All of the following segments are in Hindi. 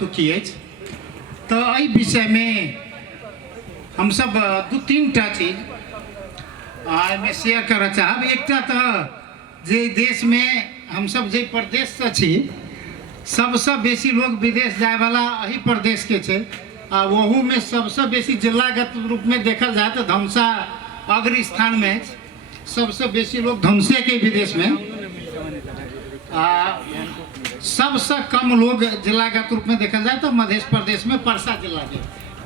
वस्तु की अछि। तो एहि विषय में हम सब दू तीन टा चीज में शेयर करऽ चाहब। एकटा तो जे देश में हम सब जे प्रदेश से छी सबसे बेसी लोग विदेश जाए वाला एही प्रदेश के छै। आ वहू में सबसे बेसी जिलागत रूप में देखल जाए तो धनुषा अग्र स्थान में अछि। सबसे बेसी लोग धनुषे के विदेश में, सबसे कम लोग जिलागत रूप में देखल जाए तो मध्य प्रदेश में परसा जिला के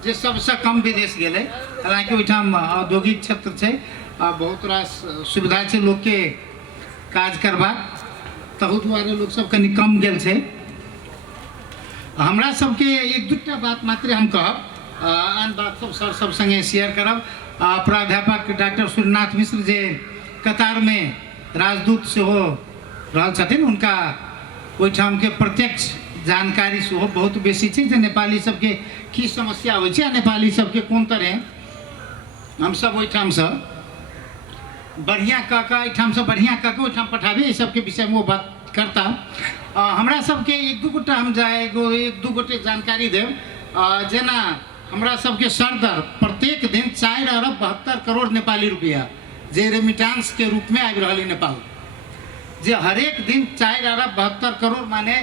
जे सबसे कम विदेश गेले। हालांकि ओहिठाम औद्योगिक क्षेत्र छै, बहुत रास सुविधा छै लोग के काज करबा, तहु दुआरे लोग सब कनि कम गेल छै। हमरा सबके एक दूटा बात मात्र हम कहब, आन बात सब सर सब संगे शेयर करब। प्राध्यापक डॉक्टर सूर्यनाथ मिश्र जे कतार में राजदूत से हो रहल छथिन, उनका ओहिठाम के प्रत्यक्ष जानकारी सेहो बहुत बेसी छै जे नेपाली सबके की समस्या होइ छै, नेपाली सबके कोन तरह हम सब ओहिठाम से बढ़िया कऽ एहिठाम से बढ़िया कऽ ओहिठाम पठाबी, एहि सबके विषय में वो बात करता। हमरा सबके एक दू गोटा हम एक दू गोटे जानकारी देव। जेना हमरा सबके सरदर प्रत्येक दिन 4 अरब 72 करोड़ नेपाली रुपया जे रेमिटांस के रूप में आबि रहल है नेपाल, जे हरेक दिन 4 अरब 72 करोड़ माने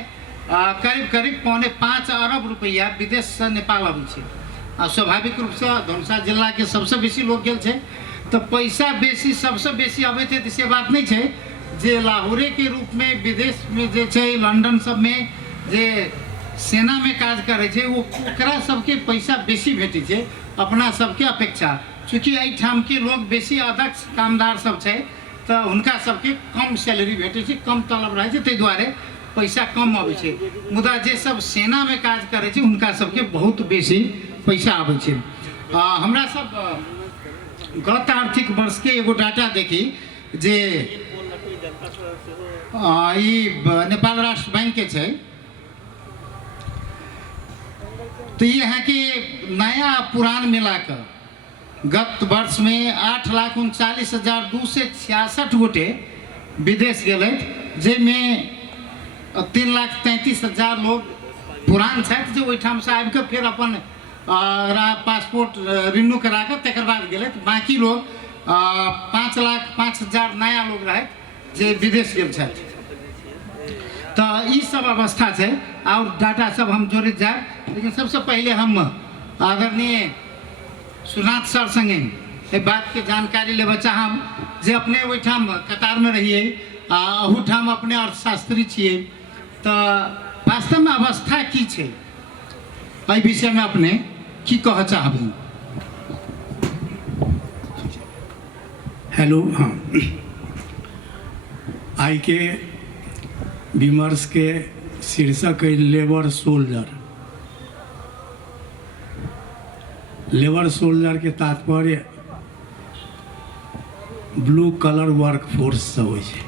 करीब करीब 4.5 अरब रुपया विदेश से नेपाल अबै छै। स्वाभाविक रूप से धनुषा जिला के सबसे बेसी लोग गेल छै, तो पैसा बेसी सबसे बेसी अबै छै से बात नहीं छै। जे लाहौरे के रूप में विदेश में जे छै, लंदन सब में जे सेना में काज करे छै, ओकरा सबके पैसा बेसी भेटै छै अपना सबके अपेक्षा। चूँकि एहिठाम के लोग बेसी अदक्ष कामदार सब छै तो हुनका सबके कम सैलरी भेटै छै, कम तलब रहै छै, ताहि दुआरे पैसा कम अबै छै। मुदा जे सब सेना में काज करे छै हुनका सबके बहुत बेसी पैसा अबै छै। हमरा सब गत आर्थिक वर्ष के एगो डाटा देखी जे नेपाल राष्ट्र बैंक के छै, तो यहाँ के नया पुरान मिलाकर गत वर्ष में 8,39,266 गोटे विदेश गए, जिसमें 3,33,000 लोग पुरान छथि जे ओहिठाम से आबि के फिर अपन पासपोर्ट रिन्यू करा के तकर बाद गए। बाकी लोग 5,05,000 नया लोग रहे जे विदेश गेल छथि। तो ई सब अवस्था है और डाटा सब हम जोड़ित जाए। लेकिन सबसे पहले हम आदरणीय सुनाथ सर संगे ए बात के जानकारी लेबऽ चाहब जे अपने ओहिठाम कतार में रहिए, अहूठाम अपने अर्थशास्त्री छिए, तो वास्तव में अवस्था की छै एहि विषय में अपने की कह चाहब? हेलो, हाँ, आई के विमर्श के शीर्षक है लेबर सोल्जर। लेबर सोल्जर के तात्पर्य ब्लू कलर वर्क फोर्स से होइ छै,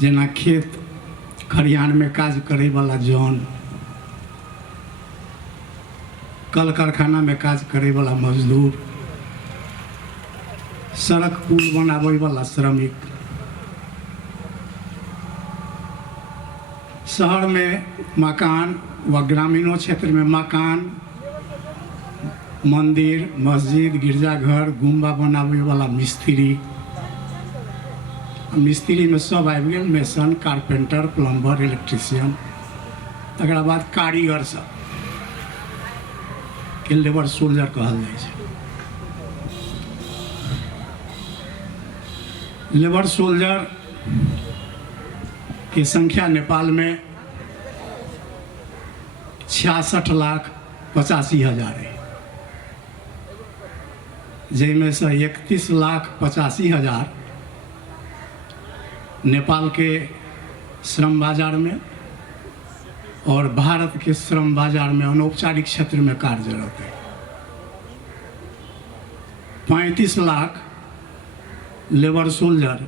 जेना खेत खरिहान में काज करे वाला जौन, कल कारखाना में काज करे वाला मजदूर, सड़क पुल बनावे वाला श्रमिक, शहर में मकान व ग्रामीणों क्षेत्र में मकान, मंदिर, मस्जिद, गिरजाघर, गुम्बा बनावे वाला मिस्त्री, मिस्त्री में सब आबि गेल, मेसन, कारपेंटर, प्लम्बर, इलेक्ट्रिशियन, तकरा बाद कारीगर सब के लेबर सोल्जर कहल जाइ छै। लेबर सोल्जर की संख्या नेपाल में 66,85,000 है, जिनमें से 31,85,000 नेपाल के श्रम बाजार में और भारत के श्रम बाजार में अनौपचारिक क्षेत्र में कार्यरत है। 35 लाख लेबर सोल्जर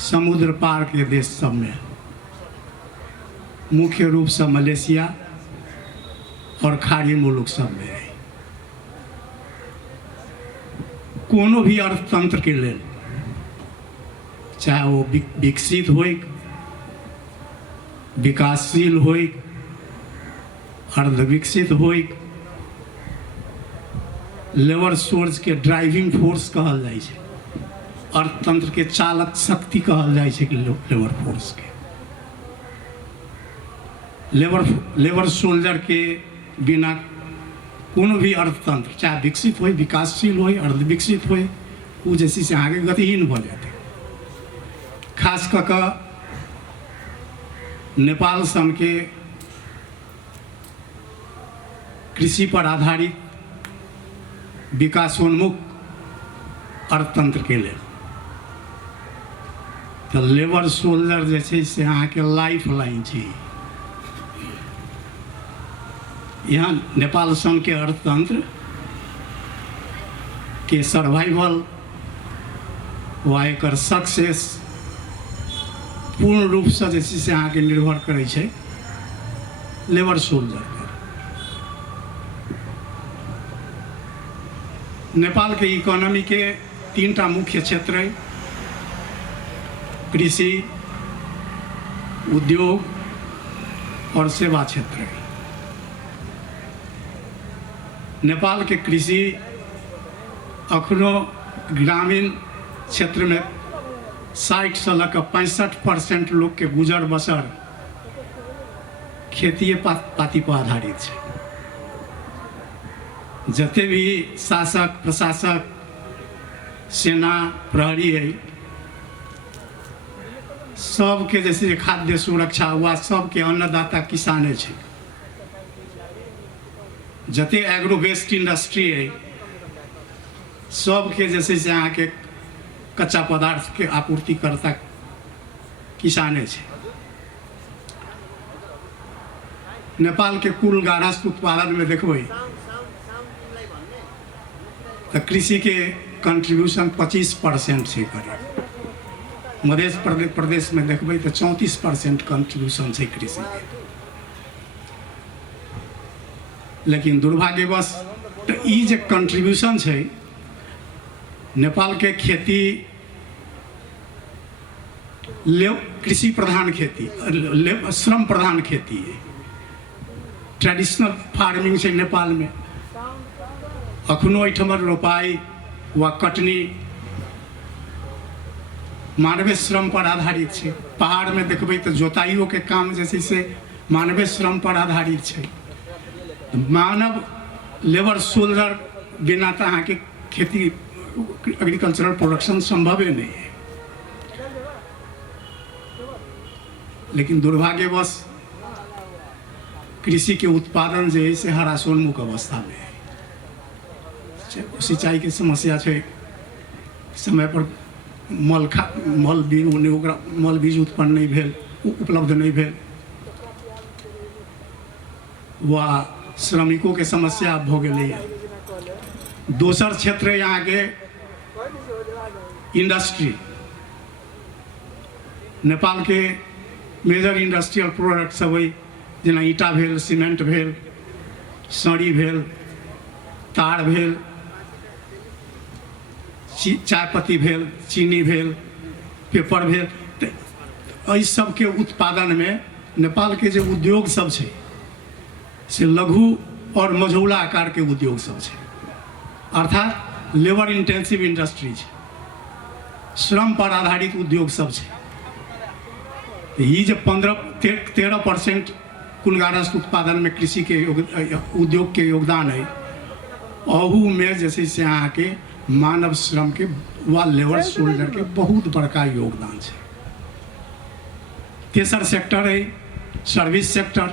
समुद्र पार के देश सब में, मुख्य रूप से मलेशिया और खाड़ी मुल्क सब में है। कोनो भी अर्थतंत्र के लिए, चाहे वो विकसित हो विकासशील होई, अर्धविकसित होई, लेबर सोर्स के ड्राइविंग फोर्स कहल जाइ छै, अर्थतंत्र के चालक शक्ति कहल जाइ छै कि लेबर फोर्स के। लेबर सोल्जर के बिना कोनो भी अर्थतंत्र चाहे विकसित हो, विकासशील हो, अर्धविकसित हो, वो जैसे से आगे गतिहीन हो जाते। खास कऽ नेपाल सन के कृषि पर आधारित विकासोन्मुख अर्थतंत्र के लिए तो लेबर सोल्जर जैसे से अहाँ के लाइफ लाइन छै। यहाँ नेपाल सन के अर्थतंत्र के सर्वाइवल वा एकर सक्सेस पूर्ण रूप से जैसे से अहाँ के निर्भर करे छै लेबर सोल्जर पर। नेपाल के इकोनॉमी के 3टा मुख्य क्षेत्र है, कृषि, उद्योग और सेवा क्षेत्र है। नेपाल के कृषि अखनो ग्रामीण क्षेत्र में 60 से लऽ कऽ 65% लोग के गुजर बसर खेती पाती पर आधारित है। जते भी शासक प्रशासक सेना प्रहरी है सबके जैसे खाद्य सुरक्षा हुआ, सबके अन्नदाता किसाने छै। जते एग्रो बेस्ड इंडस्ट्री है सबके जैसे से अहाँ के कच्चा पदार्थ के आपूर्तिकर्ता किसाने छै। नेपाल के कुल गारहस्थ उत्पादन में देखबै तो कृषि के कंट्रीब्यूशन 25% छै करीब। मध्य प्रदेश में देखबै तो 34% कंट्रीब्यूशन छै कृषि के। लेकिन दुर्भाग्यवश तो ई जे कंट्रीब्यूशन छै नेपाल के खेती कृषि प्रधान खेती, श्रम प्रधान खेती है। ट्रेडिशनल फार्मिंग छै नेपाल में। अखनो एठमर रोपाई वा कटनी मानवीय श्रम पर आधारित है। पहाड़ में देखबै तो जोताइयों के काम जैसे से मानवीय श्रम पर आधारित है। मानव लेबर सोल्जर बिना तो अहाँ के खेती एग्रीकल्चरल प्रोडक्शन संभव ही नहीं है। लेकिन दुर्भाग्यवश कृषि के उत्पादन जो है से ह्रासोन्मुख अवस्था में है। सिंचाई के समस्या है, समय पर मल बीज उत्पन्न नहीं भेल, उपलब्ध नहीं भेल, वा श्रमिकों के समस्या भो गई। दोसर क्षेत्र यहाँ के इंडस्ट्री। नेपाल के मेजर इंडस्ट्रियल प्रोडक्ट सब है, जेना ईटा भेल, सीमेंट भेल, सड़ी भेल, तार भेल, चाय पत्ती भेल, चीनी भेल, पेपर भेल। तो एहि सब के उत्पादन में नेपाल के जो उद्योग सब है से लघु और मझौला आकार के उद्योग सब है, अर्थात लेबर इंटेंसिव इंडस्ट्रीज, श्रम पर आधारित उद्योग सब है। ये जो 13% कुल गारहस्थ उत्पादन में कृषि के उद्योग के योगदान है, अहू में जैसे से अहाँ के मानव श्रम के व लेबर सोल्जर के बहुत बड़का योगदान है। तेसर सेक्टर है service sector.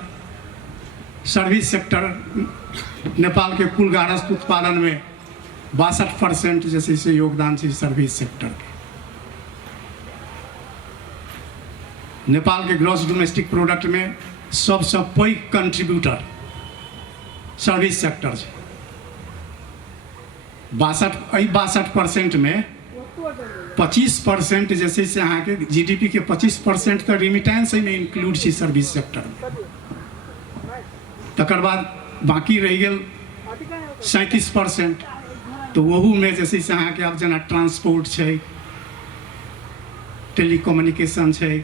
Service sector Nepal के कुल गारहस्थ उत्पादन में 62% जैसे से योगदान है सर्विस सेक्टर के। नेपाल के ग्रॉस डोमेस्टिक प्रोडक्ट में सबसे पैघ कंट्रीब्यूटर सर्विस सेक्टर है। 62% में 25% जैसे से अहाँ के जीडीपी के 25% तो रिमिटेंस में इंक्लूड है सर्विस सेक्टर में। तकर बाद बाकी रह गए 37%, तो वहू में जैसे से अहाँ के अब जना ट्रांसपोर्ट है, टेलीकम्युनिकेशन है,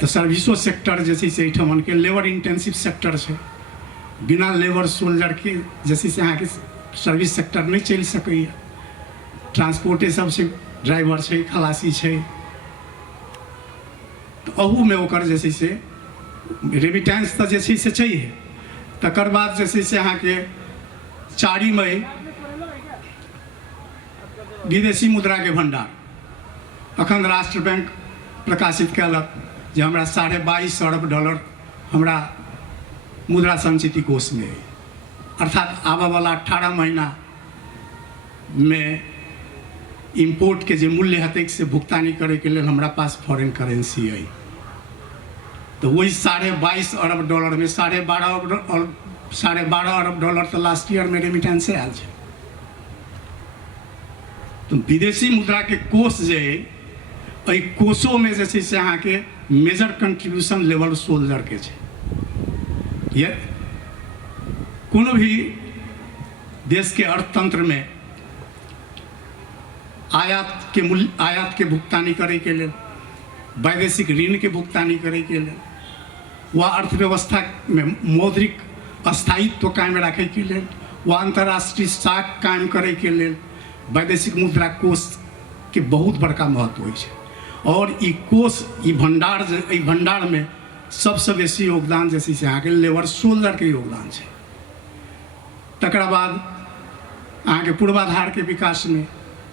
तो सर्विसो सेक्टर जे छै से एहिठाम के लेबर इंटेंसिव सेक्टर छै। बिना लेबर सोल्जर के जे छै से अहाँके सर्विस सेक्टर नहीं चल सकैए। ट्रांसपोर्टे सब छै, ड्राइवर छै, खलासी छै, तो अहूमे ओकर जे छै से रेमिटेंस तऽ जे छै से छैहे। तकर बाद जे छै से अहाँके 4 मई विदेशी मुद्रा के भंडार अखन राष्ट्र बैंक प्रकाशित कयलक जे हमरा $22.5 अरब हमरा मुद्रा संचिति कोष में है। अर्थात आबऽ वाला 18 महीना में इम्पोर्ट के जे मूल्य हेतै से भुगतानी करे के लेल हमरा पास फॉरेन करेंसी है। तो वही $22.5 अरब में $12.5 अरब तो लास्ट ईयर में रेमिटेंस आयल छै। तो विदेशी मुद्रा के कोष जे है, कोषों में जे छै से अहाँके मेजर कंट्रीब्यूशन लेवल सोल्जर के छै। ये कोनो भी देश के अर्थतंत्र में आयात के भुगतानी करे के लेल, वैदेशिक ऋण के भुगतानी करे के लेल, व अर्थव्यवस्था में मौद्रिक स्थायित्व कायम रखे के लेल, व अंतर्राष्ट्रीय साख कायम करे के लेल वैदेशिक मुद्रा कोष के बहुत बड़का महत्व होइ छै। और ई कोष, ई भंडार में सबसे बेसी योगदान जे छै से अहाँके लेबर सोल्जर के योगदान छै। तकरा बाद अहाँके पूर्वाधार के विकास में,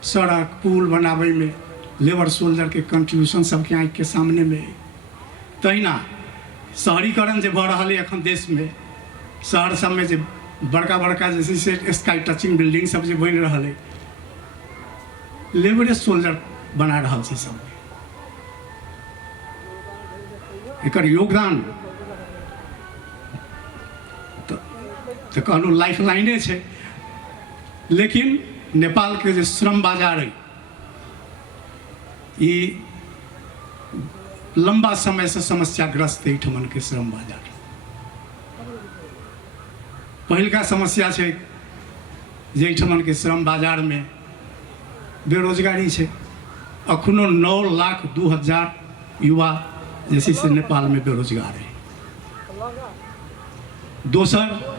सड़क पुल बनाबे में लेबर सोल्जर के कंट्रीब्यूशन सबके आँखि के सामने में है। तहिना शहरीकरण जे भऽ रहल है अखन देश में, शहर सब में जे बड़का बड़का जे छै से स्काई टचिंग बिल्डिंग सब जे बनि रहल है, लेबरे सोल्जर बना रहल छै सब। एकर योगदान तो कहलू लाइफ लाइने छै। लेकिन नेपाल के जो श्रम बाजार है, ये लंबा समय से समस्याग्रस्त है। एहिठमन के श्रम बाजार पहिलका समस्या छै जे एहिठमन के श्रम बाजार में बेरोजगारी छै। अखनो 9,02,000 युवा जैसे से नेपाल में बेरोजगार है। दोसर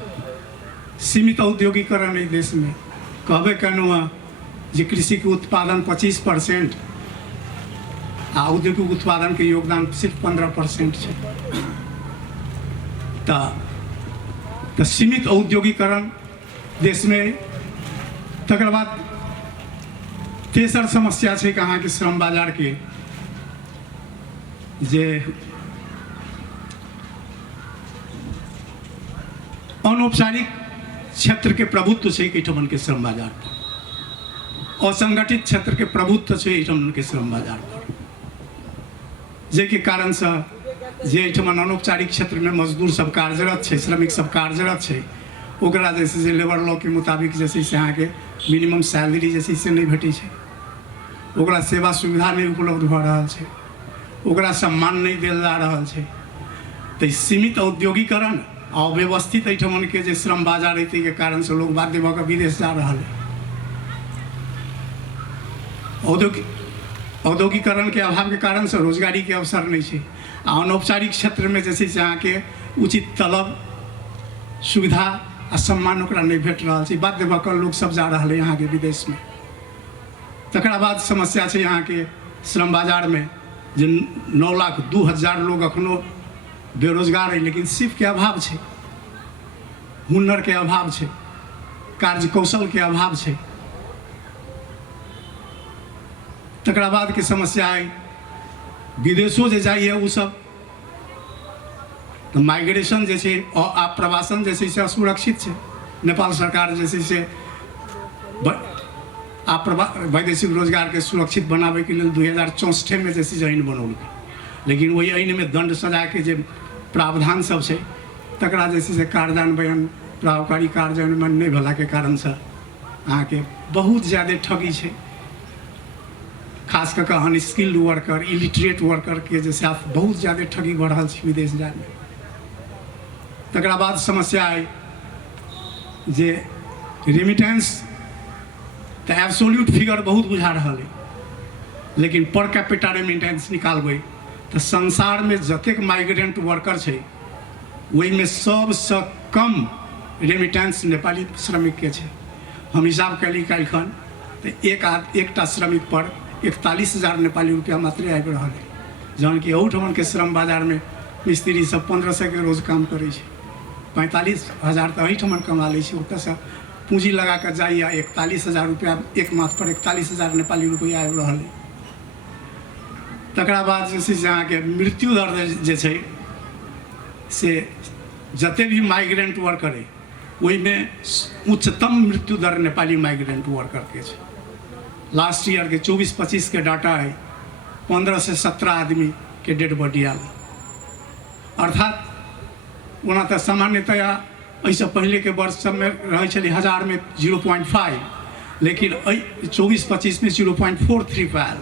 सीमित औद्योगिकरण है देश में। कहबे कनु जे कृषि के उत्पादन 25% आ औद्योगिक उत्पादन के योगदान सिर्फ 15% है। तो सीमित औद्योगिकरण देश में। तकर बाद तेसर समस्या है कि अहाँ के श्रम बाजार के जे अनौपचारिक क्षेत्र के प्रभुत्व है एहिठमन के श्रम बाजार पर। असंगठित क्षेत्र के प्रभुत्व है एहिठमन के श्रम बाजार पर, जे के कारण से जे एहिठमन अनौपचारिक क्षेत्र में मजदूर सब कार्यरत है, श्रमिक सब कार्यरत है, ओकरा जैसे से लेबर लॉ के मुताबिक जैसे से अहाँ के मिनिमम सैलरी जैसे से नहीं भेटै छै, ओकरा सेवा सुविधा नहीं उपलब्ध भ रहल छै, ओकरा सम्मान नहीं देल जा रहल छै। तो सीमित औद्योगिकरण अव्यवस्थित एहिठमन के जे श्रम बाजार है के कारण से लोग बाध्य भऽ कऽ विदेश जा रहा है। औद्योगिकरण के अभाव के कारण से रोजगारी के अवसर नहीं है। अनौपचारिक क्षेत्र में जैसे से अहाँ के उचित तलब, सुविधा आ सम्मान ओकरा नहीं भेट रहा है, बाध्य भऽ कऽ लोग सब जा रहा है यहाँ के विदेश में। तकरा बाद समस्या है यहाँ के श्रम बाजार में जे 9,02,000 लोग अखनो बेरोजगार है, लेकिन सिर्फ के अभाव है, हुनर के अभाव है, कार्य कौशल के अभाव है। तकरा बाद के समस्या है विदेशों जे जाइए वो सब तो माइग्रेशन जैसे आ प्रवासन जैसे से असुरक्षित है। नेपाल सरकार जैसे से वैदेशिक रोजगार के सुरक्षित बनावे के लिए 2064 में जैसे आइन बनौलकै, लेकिन वही आइन में दंड सजा के जे प्रावधान सब है तकरा जैसे से कार्यान्वयन, प्रभावकारी कार्यान्वयन नहीं भेला के कारण से अहाँ के बहुत ज़्यादा ठगी है। खास करके अनस्किल्ड वर्कर, इलिटरेट वर्कर के जैसे आप बहुत ज़्यादा ठगी बढ़ रहा है विदेश जाए में। तकरा बाद समस्या है जे रेमिटेंस तो एब्सोल्यूट फिगर बहुत बुझा रहा है, लेकिन पर कैपिटा रेमिटेंस निकालबै तो संसार में जतेक माइग्रेंट वर्कर है वही में सबसे कम रेमिटेंस नेपाली श्रमिक के छै। हम हिसाब कैली काल्हिखन तो एकटा श्रमिक पर 41,000 नेपाली रुपया मात्र आबि रहल है, जहन कि अहूठमन के श्रम बाजार में मिस्त्री सब 1500 के रोज काम करे छै, 45,000 तो अहीठमन कमा लै छै, ओतऽ से पूंजी लगा कर जाइए 41,000 रुपया एक माथ पर 41,000 नेपाली रुपया आबि रहल है। तकरा बाद जे छै से अहाँके मृत्यु दर जे छै से जते भी माइग्रेंट वर्कर है वही में उच्चतम मृत्यु दर नेपाली माइग्रेंट वर्कर के छै। लास्ट ईयर के 24-25 के डाटा है 15 से 17 आदमी के डेड बॉडी आल, अर्थात ओना तो सामान्यतया ऐसे पहले के वर्ष सब में रहे छलै 1000 में 0.5, लेकिन 24-25 में 0.43 आयल,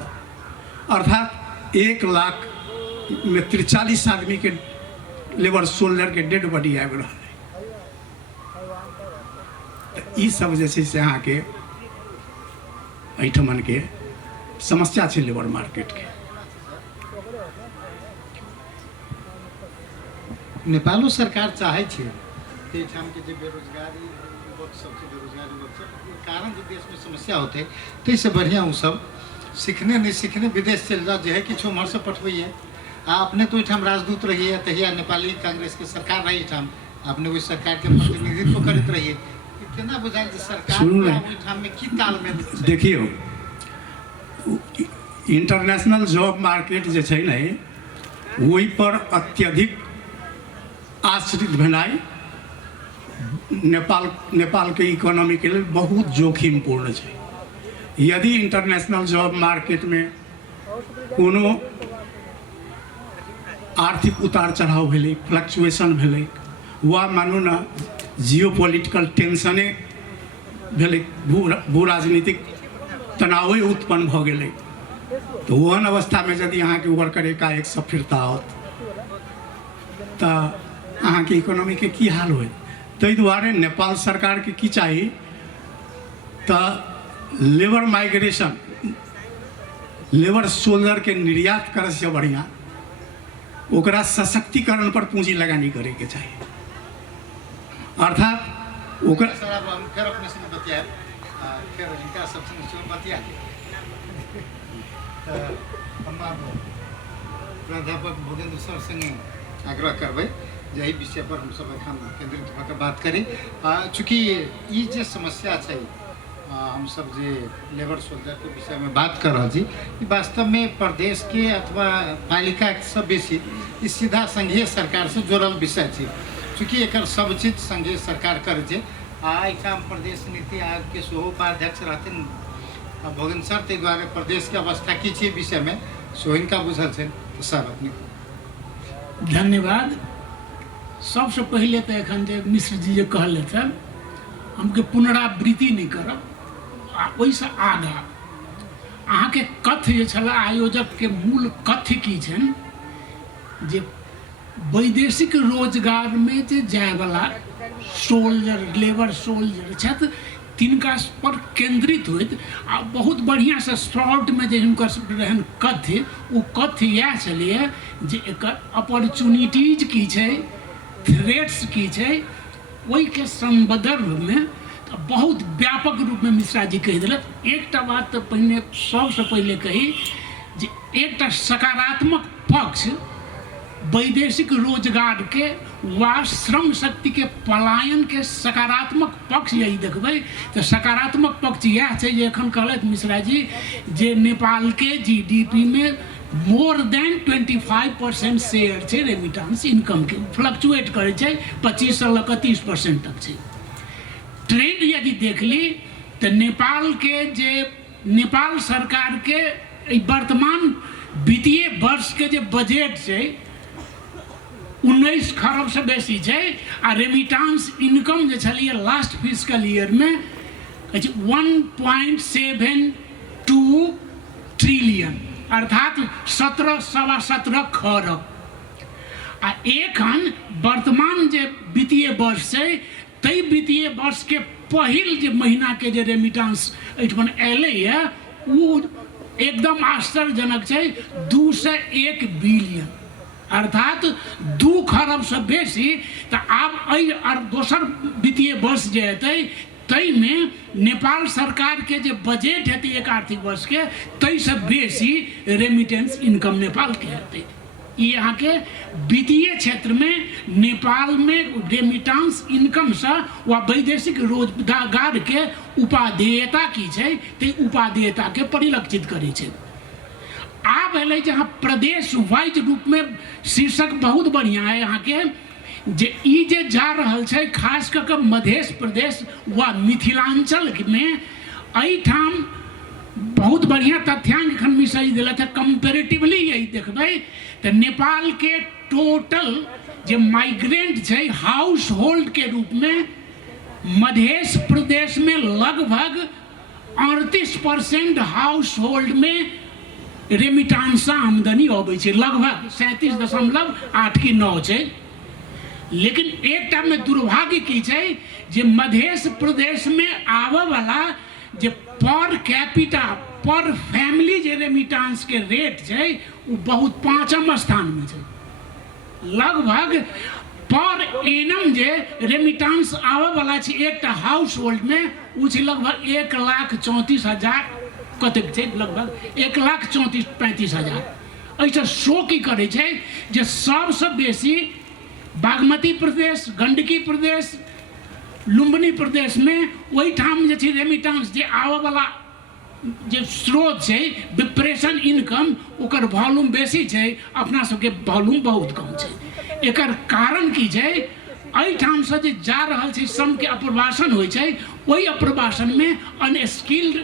अर्थात 1 लाख में 43 आदमी के लेबर सोल्जर के डेड बॉडी आबि रहल है। तो ई सब जे छै से अहाँके एहिठमन के समस्या छै लेबर मार्केट के। नेपालो सरकार चाहे छै एहिठाम के जे बेरोजगारी युवक सब छै, बेरोजगारी युवक सब के कारण जे देश में समस्या होते ताहिसँ बढ़िया ओ सब सीखने नहीं सीखने विदेश चल जाओ, जे है किछु उम्हर से पठबैए। आ अपने तो एहिठाम राजदूत रहिए, तहिया नेपाली कांग्रेस के सरकार रही एहिठाम, अपने ओहि सरकार के प्रतिनिधित्व करैत रहिए, केना बुझाइल जे सरकार ओहिठाम में की तालमेल छै? देखियो इंटरनेशनल जॉब मार्केट जे छै ने ओहि पर अत्यधिक आश्रित भेनाइ नेपाल के इकोनॉमी के लिए बहुत जोखिमपूर्ण है। यदि इंटरनेशनल जॉब मार्केट में कोनो आर्थिक उतार चढ़ाव भेलै, फ्लक्चुएशन भेलै, वा मानू ना जियो पॉलिटिकल टेंशने भेलै, भू राजनीतिक तनावे उत्पन्न भ गेलै, तो ओहन अवस्था में यदि अहाँ के वर्कर एकाएक सब फिरता होत तो अहाँ के इकोनॉमी के की हाल होत। ताहि दुआरे नेपाल सरकार के की चाही तो लेबर माइग्रेशन, लेबर सोल्जर के निर्यात करे से बढ़िया ओकरा सशक्तिकरण पर पूंजी लगानी करे के चाहिए, अर्थात ओकर हम फिर अपने से बतिया फिर इनका सबसे बतिया हम प्राध्यापक भोगेंद्र सर संगे आग्रह करबै जे एहि विषय पर हम सब एखन केंद्रित भऽ कऽ बात करी। चूँकि ई जे समस्या छै हम सब जे लेबर सोल्जर के विषय में बात कर रहा छी, वास्तव में प्रदेश के अथवा पालिका से बेसी ई सीधा संघीय सरकार से जुड़ल विषय छै। चूँकि एकर सब चीज संघीय सरकार करे छै। एहिठाम प्रदेश नीति आयोग के सेहो उपाध्यक्ष रहथिन भोगेंद्र सर, ताहि दुआरे प्रदेश के अवस्था की छै विषय में सेहो हिनका बुझल छै। तो सर अपने धन्यवाद। सबसे पहले तो एखन जे मिश्र जी जे कहलथि हमके पुनरावृत्ति नहीं करब, ओहिसँ आगा अहाँके कथ्य जे छल आयोजक के मूल कथ्य की छनि जे वैदेशिक रोजगार में जे जायवला सोल्जर लेबर सोल्जर छथि तिनका पर केंद्रित होइत आ बहुत बढ़िया से शॉर्ट में जे हुनकर रहन कथ्य, ओ कथ्य इएह छलिए जे एकर अपॉर्चुनिटीज की छै, थ्रेट्स की छै, ओहि के संदर्भ में बहुत व्यापक रूप में मिश्रा जी कहि दिलक। एकटा बात तो पहिने सबसे पहले कही जे एकटा सकारात्मक पक्ष वैदेशिक रोजगार के वा श्रम शक्ति के पलायन के सकारात्मक पक्ष यही देखबै तो सकारात्मक पक्ष यह छै जे एखन कहलथि मिश्रा जी जे नेपाल के जीडीपी में मोर देन 25% शेयर छै रेमिटेंस इनकम के, फ्लक्चुएट करे छै 25 से लऽ कऽ 30% तक छै। ट्रेंड यदि देख ली तो नेपाल के जे नेपाल सरकार के वर्तमान वित्तीय वर्ष के जे बजट छै 19 खरब से बेसी छै आ रेमिटेंस इनकम जे छलिए लास्ट फिस्कल ईयर में 1.72 ट्रिलियन अर्थात 17.17 खरब। आ एखन वर्तमान जे वित्तीय वर्ष छै ताहि वित्तीय वर्ष के पहिल जे महीना के जे रेमिटेंस एहिठमन एलैए ओ एकदम आश्चर्यजनक है 201 बिलियन अर्थात 2 खरब से बेसी। तो आब दोसर वित्तीय वर्ष जे हेतै तई में नेपाल सरकार के जे बजट हेतै एक आर्थिक वर्ष के तई से बेसी रेमिटेंस इनकम नेपाल के हेतै। ये यहाँ के वित्तीय क्षेत्र में नेपाल में रेमिटेंस इनकम से व वैदेशिक रोजगार के उपादेयता की छै ते उपादेयता के परिलक्षित करे छै। आब है जहाँ प्रदेश वाइज रूप में शीर्षक बहुत बढ़िया है यहाँ के जे ई जे जा रहल छै खास कर के मध्य प्रदेश व मिथिलांचल में एठाम बहुत बढ़िया तथ्यांक एखन मिसरी दिलत है। कंपेरेटिवली यही देखबै तो नेपाल के टोटल जे माइग्रेंट छै हाउस होल्ड के रूप में मध्य प्रदेश में लगभग 38% हाउस होल्ड में रेमिटांस आमदनी अबै छै, लगभग 37.8 की 9 छै। लेकिन एक टाइम में दुर्भाग्य की छै जे मध्य प्रदेश में आवे वाला जे पर कैपिटा पर फैमिली जे रेमिटांस के रेट छै वो बहुत 5म स्थान में छै। लगभग पर एनम जे रेमिटांस आवे वाला छै एक हाउस होल्ड में वो छै लगभग 1,34,000 कतेक छै, लगभग 1,34,000-35,000। ऐसा शो की करे छै जे सबसे बेसी बागमती प्रदेश, गंडकी प्रदेश, लुम्बिनी प्रदेश में वही ठाम जे छै रेमिटेंस जे आवे वाला जे स्रोत छै विप्रेशन इनकम ओकर वॉल्यूम बेसी छै, अपना सबके वॉल्यूम बहुत कम छै। एकर कारण की छै एठाम से जे जा रहल छै श्रम के अप्रवासन होइ छै वही अप्रवासन में अनस्किल्ड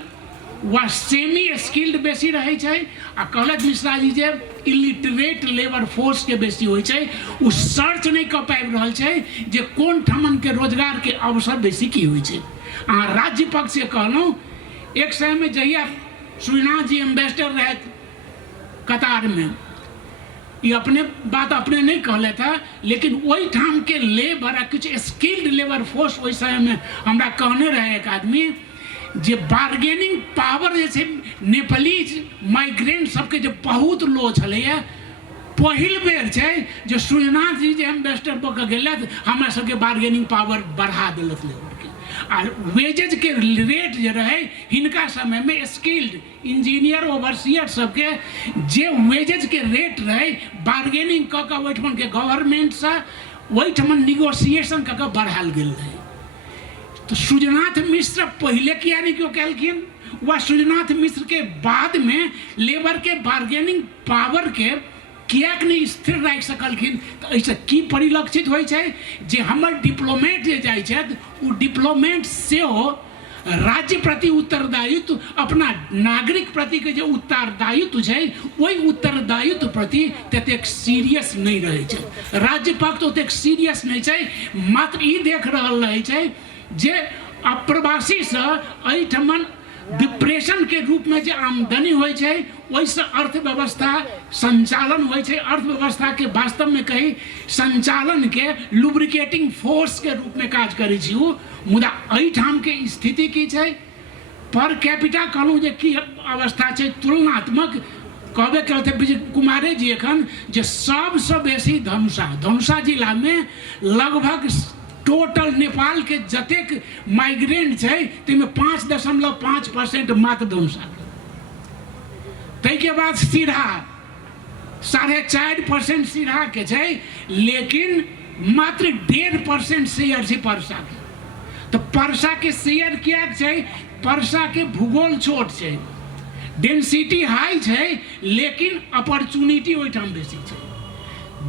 व सेमी स्किल्ड बेसी रहे छै आ कहलत मिश्रा जी जे इलिटरेट लेबर फोर्स के बेसी होइ छै। उ सर्च नहीं कर पाबि रहल छै जे कोन ठमन के रोजगार के अवसर बेसी की होइ छै। अहाँ राज्य पक्ष से कहलहुँ एक समय में जहिया सुरीनाथ जी एम्बेसडर रहे कतार में, ये अपने बात अपने नहीं कहले था, लेकिन वही ठाम के लेबर कुछ स्किल्ड लेबर फोर्स वही समय में हमरा कहने रहे एक आदमी जे बार्गेनिंग पावर जे छै नेपालीज माइग्रेंट सबके जे बहुत लो छलैया। पहिल बेर छै जे सुरीनाथ जी जे एम्बेसडर पर गेलथि हमरा सबके बार्गेनिंग पावर बढ़ा देलक लेबर के आ वेजेज के रेट जे रहे हिनका समय में स्किल्ड इंजीनियर ओवरसियर सबके जे वेजेज के रेट रहे बार्गेनिंग क के ओहिठमन के गवर्नमेंट से ओहिठमन निगोसिएशन क के बढ़ाल गेल रहे। तो सुजनाथ मिश्र पहले किया नहीं क्यों कहलखिन, वह सुजनाथ मिश्र के बाद में लेबर के बार्गेनिंग पावर के कियाक नहीं स्थिर रख सकलखिन। तो ऐसा की परिलक्षित होइ छै जे हमर डिप्लोमेट जे जाइ छथि ओ डिप्लोमेट से हो राज्य प्रति उत्तरदायित्व अपना नागरिक प्रति के जो उत्तरदायित्व छै वही उत्तरदायित्व प्रति ततेक सीरियस नहीं रहे छै। राज्य पक्ष ओतेक सीरियस नहीं छै, मात्र ई देख रहल रहे छै जे अप्रवासी से एहिठमन डिप्रेशन के रूप में जे आमदनी होइ छै वैसे अर्थव्यवस्था संचालन होइ छै। अर्थव्यवस्था के वास्तव में कही संचालन के लुब्रिकेटिंग फोर्स के रूप में काज करै छी। मुदा एहिठाम के स्थिति की छै पर कैपिटा कहलहुँ जे की अवस्था छै तुलनात्मक कहबे करते विजय कुमारे जी एखन जे सबसे बेसी धनुषा जिला में लगभग टोटल नेपाल के जतेक माइग्रेंट है तैमें 5.5% मात्र धनुषा, तै के बाद सिरहा 4.5% सिरहा के छै, लेकिन मात्र 1.5% शेयर छै परसा के। तो परसा के शेयर क्या छै, परसा के भूगोल छोट छै, डेंसिटी हाई छै, लेकिन अपॉर्चुनिटी ओहिठाम बेसी छै।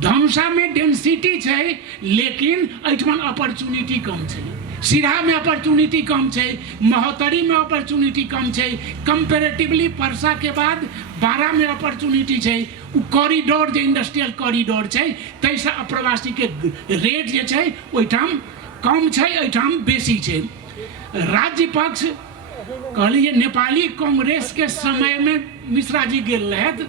धनुषा में डेंसिटी है लेकिन एठमन अपॉर्चुनिटी कम है, सिरहा में अपॉर्चुनिटी कम है, महोत्तरी में अपॉर्चुनिटी कम है, कंपेरेटिवली परसा के बाद बारा में अपॉर्चुनिटी है। वो कॉरिडोर जो इंडस्ट्रियल कॉरिडोर है तैसे अप्रवासी के रेट जे है ओहिठाम कम है, एहिठाम बेसी है। राज्य पक्ष कहलिए नेपाली कांग्रेस के समय में मिश्रा जी गेल रहत,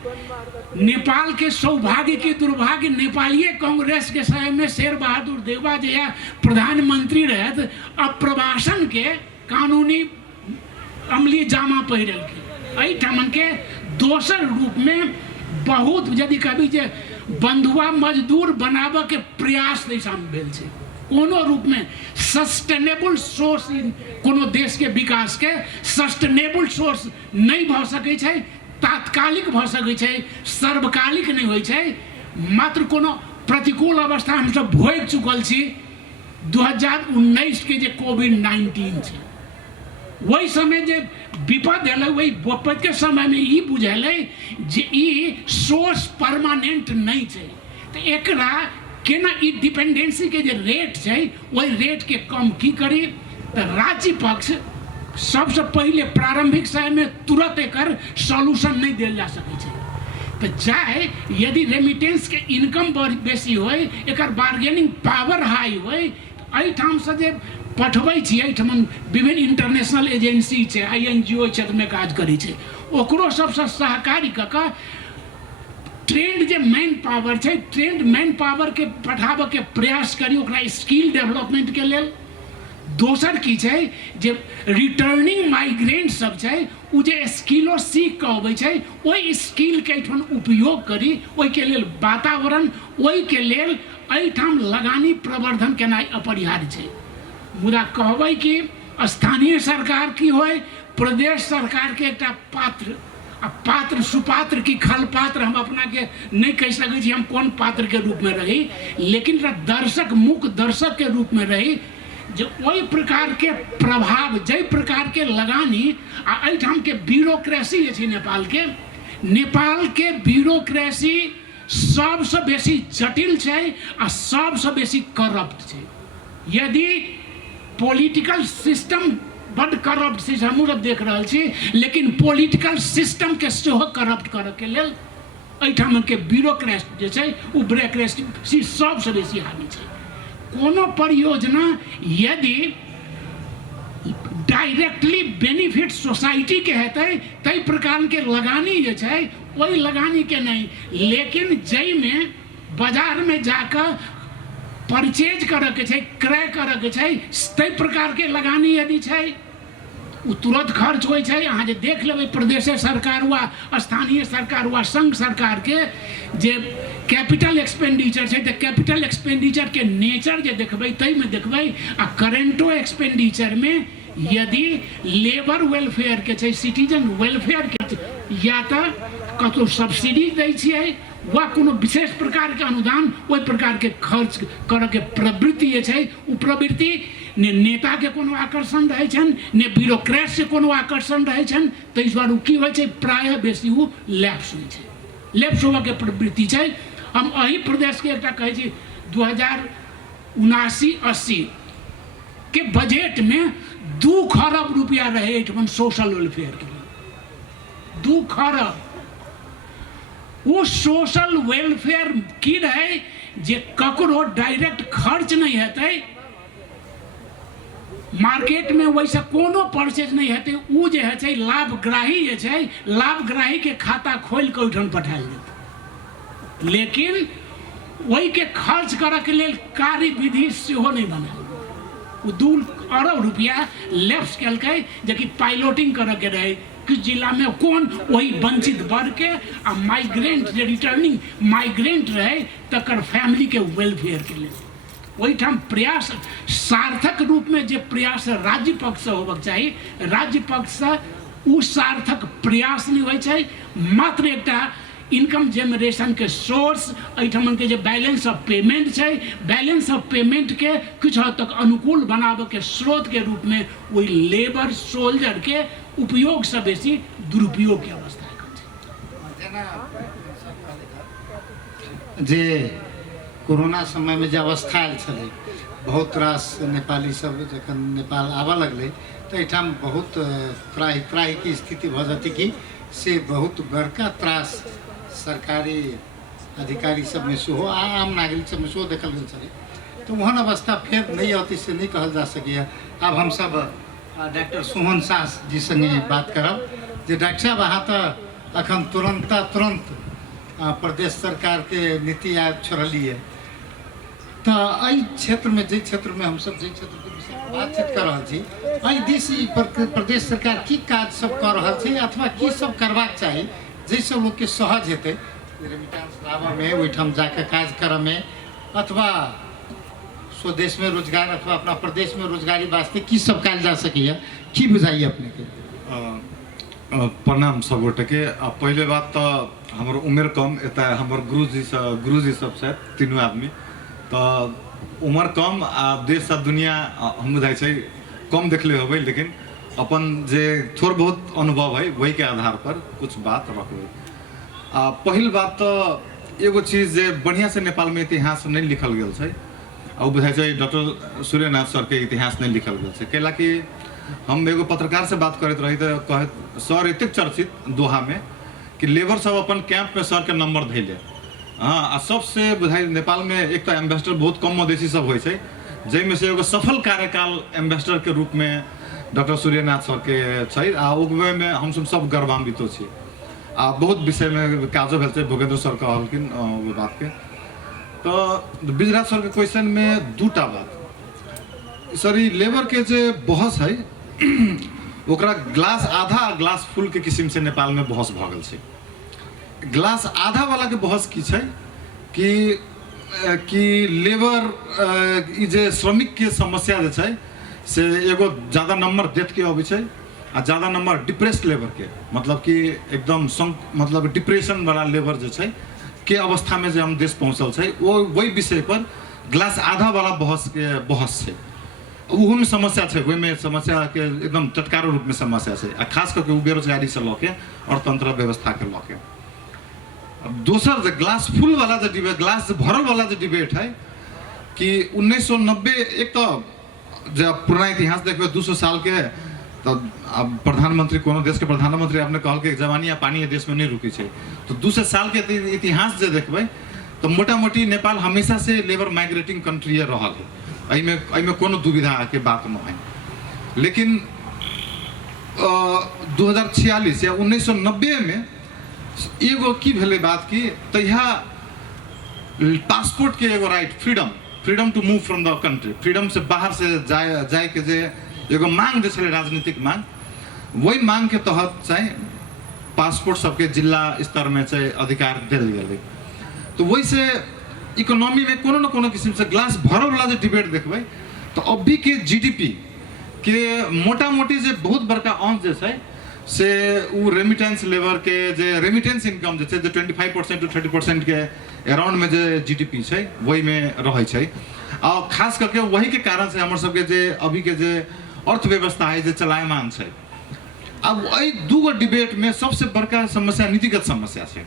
नेपाल के सौभाग्य की दुर्भाग्य नेपाली कांग्रेस के समय में शेर बहादुर देवा जी प्रधानमंत्री रहत अप्रवासन के कानूनी अमली जामा पहिरलखिन। एहिठमन के दोसर रूप में बहुत यदि कभी जे बंधुआ मजदूर बनाबऽ के प्रयास दिशा में भेल छै, कोनो रूप में सस्टेनेबल सोर्स कोनो देश के विकास के सस्टेनेबल सोर्स नहीं भऽ सकै छै, तात्कालिक भऽ सकै छै, सर्वकालिक नहीं होइ छै। मात्र कोनो प्रतिकूल अवस्था हम सब भोगि चुकल छी। 2019 के जे कोविड-19 छै, वही समय जे विपद एलै, वही विपद के समय में ई बुझेलै जे ई सोर्स परमानेंट नहीं छै, तो एकरा केना ई डिपेंडेंसी के जे रेट छै वही रेट के कम की करी। तो राज्य पक्ष सबसे पहले प्रारंभिक समय में तुरंत एकर सॉल्यूशन नहीं देल जा सकै छै। तो चाहे यदि रेमिटेंस के इनकम बेसी होय, एकर बार्गेनिंग पावर हाई होय, एहिठाम से जे पठबै छी, एहिठाम विभिन्न इंटरनेशनल एजेंसी छै, INGO क्षेत्र में काज करै छै, ओकरो सबसे सहकारी कऽ कऽ ट्रेंड जे मैन पावर छै, ट्रेंड मैन पावर के पठाबऽ के प्रयास करी, ओकरा स्किल डेवलपमेंट के लेल। दोसर की छै जे रिटर्निंग माइग्रेंट सब छै, उ जे स्किलो सीख कऽ अबै छै, ओहि स्किल के एहिठाम उपयोग करी, ओहिके लेल वातावरण, ओहिके लेल एहिठाम लगानी प्रवर्धन केनाइ अपरिहार्य छै। मुदा कहबै कि स्थानीय सरकार की होय, प्रदेश सरकार के एकटा पात्र, आ पात्र सुपात्र की खल पात्र हम अपना के नहीं कह सकै छी हम कोन पात्र के रूप में रही, लेकिन दर्शक मुख दर्शक के रूप में रही, जो वही प्रकार के प्रभाव, जै प्रकार के लगानी आ एहिठाम के ब्यूरोक्रेसी जे छै नेपाल के ब्यूरोक्रेसी सबसे बेसी जटिल छै आ सबसे बेसी करप्ट छै। यदि पॉलिटिकल सिस्टम बड़ करप्ट छै, हमहूँ सब देख रहल छी, लेकिन पॉलिटिकल सिस्टम के सेहो करप्ट करऽ के लेल एहिठाम के ब्यूरोक्रेसी जे छै ओ ब्यूरोक्रेसी सबसे बेसी हावी छै। कोनो परियोजना यदि डायरेक्टली बेनिफिट सोसाइटी के हेतै, तै प्रकार के लगानी जे छै वही लगानी के नहीं, लेकिन जै में बाजार में जाकर परचेज करऽ के छै, क्रय करऽ के छै, तै प्रकार के लगानी यदि छै उ तुरंत खर्च होइ छै। अहाँ जे देख लेबै प्रदेश सरकार हुआ, स्थानीय सरकार हुआ, संघ सरकार के जे कैपिटल एक्सपेंडिचर छै, तो कैपिटल एक्सपेंडिचर के नेचर जे देखबै तै में देखबै, आ करेंटो एक्सपेंडिचर में यदि लेबर वेलफेयर के छै, सिटीजन वेलफेयर के, या तो कतौ सब्सिडी दै छियै वा कोनो विशेष प्रकार के अनुदान, ओहि प्रकार के खर्च करऽ के प्रवृत्ति जे छै, उ प्रवृत्ति ने नेता के कोनो आकर्षण रहै छन, ने ब्यूरोक्रेट से कोनो आकर्षण रहै छन, ताहि दुआरे की होइ छै प्रायः बेसी उ लैप्स होइ छै, लैप्स होबऽ के प्रवृत्ति छै। हम एही प्रदेश के एकटा कहै छी 2079-80 के बजट में 2 खरब रुपया रहे एहिठाम सोशल वेलफेयर के लिए, 2 खरब। वो सोशल वेलफेयर की रहे जे ककरो डायरेक्ट खर्च नहीं हेतै, मार्केट में वैसे कोनो परचेज नहीं हेतै, उ जे है छै लाभग्राही जे छै, लाभग्राही के खाता खोल के ओहिठाम पठायल जेतै, लेकिन वही के खर्च करऽ के लेल कार्य विधि सेहो नहीं बनल। वो 2 अरब रुपया लेफ्ट केलकै, जेकि पायलटिंग करऽ के रहे किस जिला में, कौन वही वंचित वर्ग के आ माइग्रेंट जे रिटर्निंग माइग्रेंट रहे तकर फैमिली के वेलफेयर के लिए ओहिठाम प्रयास सार्थक रूप में जे प्रयास राज्य पक्ष से होबक चाहिए, राज्य पक्ष से उ सार्थक प्रयास नहीं होइ छै। मात्र एकटा इनकम जनरेशन के सोर्स, एहिठाम के जे बैलेंस ऑफ पेमेंट छै, बैलेंस ऑफ पेमेंट के कुछ हद तक अनुकूल बनाबऽ के स्रोत के रूप में वही लेबर सोल्जर के उपयोग से बेसी दुरुपयोग के अवस्था जे कोरोना समय में जे अवस्था आयल छलै, बहुत रास नेपाली सब जखन नेपाल आबऽ लगलै तऽ एहिठाम बहुत त्राहि त्राहि की स्थिति भऽ जेतै कि से बहुत बड़का त्रास सरकारी अधिकारी सब में सेहो आ आम नागरिक सब में सेहो देखल गेल छलै। तो ओहन अवस्था फिर नहीं होती से नहीं कहल जा सकैए। आब हम सब डॉक्टर सोहन शाह जी संगे बात करब जे डॉक्टर साहब अहाँ तऽ अखन तुरंत प्रदेश सरकार के नीति आयोग छोड़लिए, तो एहि क्षेत्र में जे क्षेत्र में हम सब जे क्षेत्र के विषय में बातचीत कर रहल छी, एहि दिस प्रदेश सरकार की काज सब कर रहल छै अथवा की सब करबाक चाही जैसे लोग के सहज हेतै रेमिटेंस लाबऽ में, ओहिठाम जाके काज करऽ में, अथवा स्वदेश में रोजगार अथवा अपना प्रदेश में रोजगारी वास्ते की सब कयल जा सकैए, की बुझाइए अपने के? प्रणाम सब गोटे के। पहले बात तो हमर उम्र कम, एता हमर गुरुजी सब छथि तीनों आदमी, तो उम्र कम आ देश आ दुनिया हम बुझाइ छै कम देखले होबै, लेकिन अपन जे थोड़ बहुत अनुभव है वही के आधार पर कुछ बात रखबै। पहिल बात तो एगो चीज जे बढ़िया से नेपाल में इतिहास नहीं लिखल गेल छै, और बुझाइ छै डॉक्टर सूर्यनाथ सर के इतिहास नहीं लिखल गेल छै। कैला कि हम एगो पत्रकार से बात करते रही तो कहत सर एतेक चर्चित दोहा में कि लेबर सब अपन कैंप में सर के नंबर धैले। हाँ, आ सबसे बुझाइ नेपाल में एक तो एम्बेसडर बहुत कम मधेसी सब होइ छै, जैमे से एगो सफल कार्यकाल एम्बेसडर के रूप में डॉक्टर सूर्यनाथ सर के छै। आ ओकरे में हम सब गर्वान्वित छी। आ बहुत विषय में काजो भेल छै, भूपेन्द्र सर कहलखिन वो बात के। तो बिजराज सर के क्वेश्चन में दूटा बात सर, ई लेबर के जे बहस है ओकरा ग्लास आधा ग्लास फुल के किस्म से नेपाल में बहस भ गेल छै। ग्लास आधा वाला के बहस की छै कि लेबर ई जे श्रमिक के समस्या जे छै से एगो ज्यादा नंबर डेथ के अबै छै आ ज्यादा नंबर डिप्रेस्ड लेबर के, मतलब कि एकदम मतलब डिप्रेशन वाला लेबर जे छै के अवस्था में जे हम देश पहुंचल छै, वो वही विषय पर ग्लास आधा वाला बहस छै। ओहो में समस्या छै, वही में समस्या के एकदम चटकारो रूप में समस्या छै, आ खास करके बेरोजगारी से लऽ के और तंत्र व्यवस्था के लऽ के। दोसर जे ग्लास फुल वाला जो डिबेट, ग्लास भरल वाला जो डिबेट है कि 1990 एक तो जब पुराना इतिहास देखबे 200 साल के, तो अब प्रधानमंत्री कोनो देश के प्रधानमंत्री आपने कहल के जवानी या पानी देश में नहीं रुकी है, तो 200 साल के इतिहास जो देखबे तो मोटा मोटी नेपाल हमेशा से लेबर माइग्रेटिंग कंट्री रहा है, एहिमे कोनो दुविधा के बात न है। लेकिन 2046 या 1990 में एगो की भेले बात की तहिया पासपोर्ट के एगो right, freedom to move from the country, freedom से बाहर से जाए के जे एगो मांग जे छले राजनीतिक मांग, वही मांग के तहत चाहे पासपोर्ट सबके जिला स्तर में चाहे अधिकार देल गेलै। तो वही से इकोनॉमी में कोनो न कोनो किस्म से ग्लास भरल वाला जो डिबेट देखबै तो अभी के जीडीपी के मोटा मोटी जे बहुत बड़का अंश जे छै से उ रेमिटेंस लेबर के जे रेमिटेंस इनकम जे छै 25% to 30% के अराउंड में जे जीडीपी छै वही में रहै छै। और खास करके वही के कारण से हमर सबके जे अभी के जे अर्थव्यवस्था है जे चलायमान छै। अब एहि दूगो डिबेट में सबसे बड़का समस्या नीतिगत समस्या छै।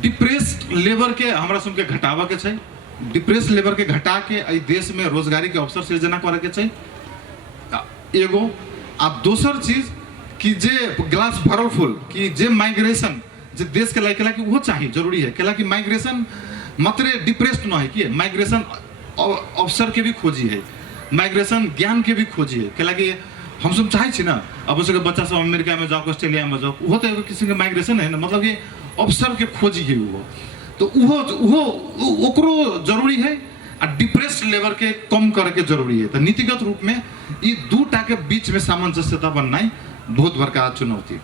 डिप्रेस्ड लेबर के हमरा सबके घटावा के छै, डिप्रेस्ड लेबर के घटा के एहि देश में रोजगारी के अवसर सृजना करे के छै एगो। आ दोसर चीज कि जे ग्लास भरल फुल कि जे माइग्रेशन जे देश के लायक कि वो चाहिए जरूरी है, कैला कि माइग्रेशन मात्र डिप्रेस्ड न है कि माइग्रेशन अवसर के भी खोजी है, माइग्रेशन ज्ञान के भी खोजी है। कैला कि हम सब चाहे छी ना अब उसके बच्चा सब अमेरिका में जाओ, ऑस्ट्रेलिया में जाओ, वो तो एगो किसी के माइग्रेशन है ना, मतलब कि अवसर के खोजी है वो, तो वो ओकरो जरूरी है आ डिप्रेस्ड लेबर के कम करे के जरूरी है। तो नीतिगत रूप में ये दूटा के बीच में सामंजस्यता बनना बहुत बड़का चुनौती।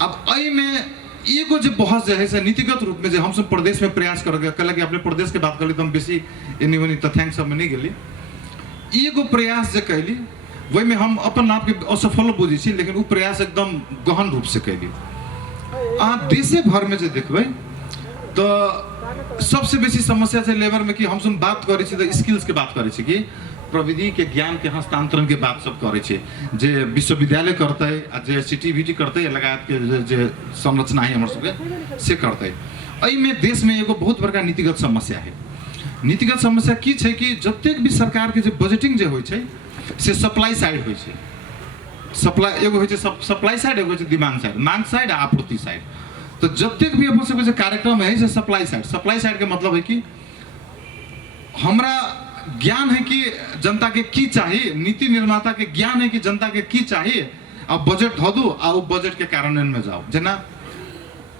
अब एहि में एगो जो बहस जो है से नीतिगत रूप में जो हम सब प्रदेश में प्रयास कर कल कि अपने प्रदेश के बात करी तो हम बेसी एनी तथ्यांक सब में नहीं गेली, एगो प्रयास जो कैली वही में हम अपन आप के असफल बुझी छी, लेकिन वो प्रयास एकदम गहन रूप से कैली। देशे भर में जो देखबै तो सबसे बेसी समस्या है लेबर में कि हम सब बात करै छी तो स्किल्स के बात करै छी कि प्रविधि के ज्ञान के हस्तांतरण के बात सब करै छी, जे विश्वविद्यालय करते आ जे सीटीबीटी करते लगायत के जे संरचना है हमर सबके से करते। एहि में देश में एगो बहुत बड़का नीतिगत समस्या है। नीतिगत समस्या की छै कि जतेक भी सरकार के जे बजटिंग जे होइ छै से सप्लाई साइड होइ छै, सप्लाई एगो होइ छै सप्लाई साइड, एगो होइ छै डिमांड साइड, मांग साइड आ आपूर्ति साइड। तो जतेक भी अपन सबके जे कार्यक्रम है से सप्लाई साइड के मतलब है कि हमरा ज्ञान है कि जनता के की चाहिए, नीति निर्माता के ज्ञान है कि जनता के की चाहिए, अब बजट धो दू आ बजट के कार्यान्वयन में जाओ। जेना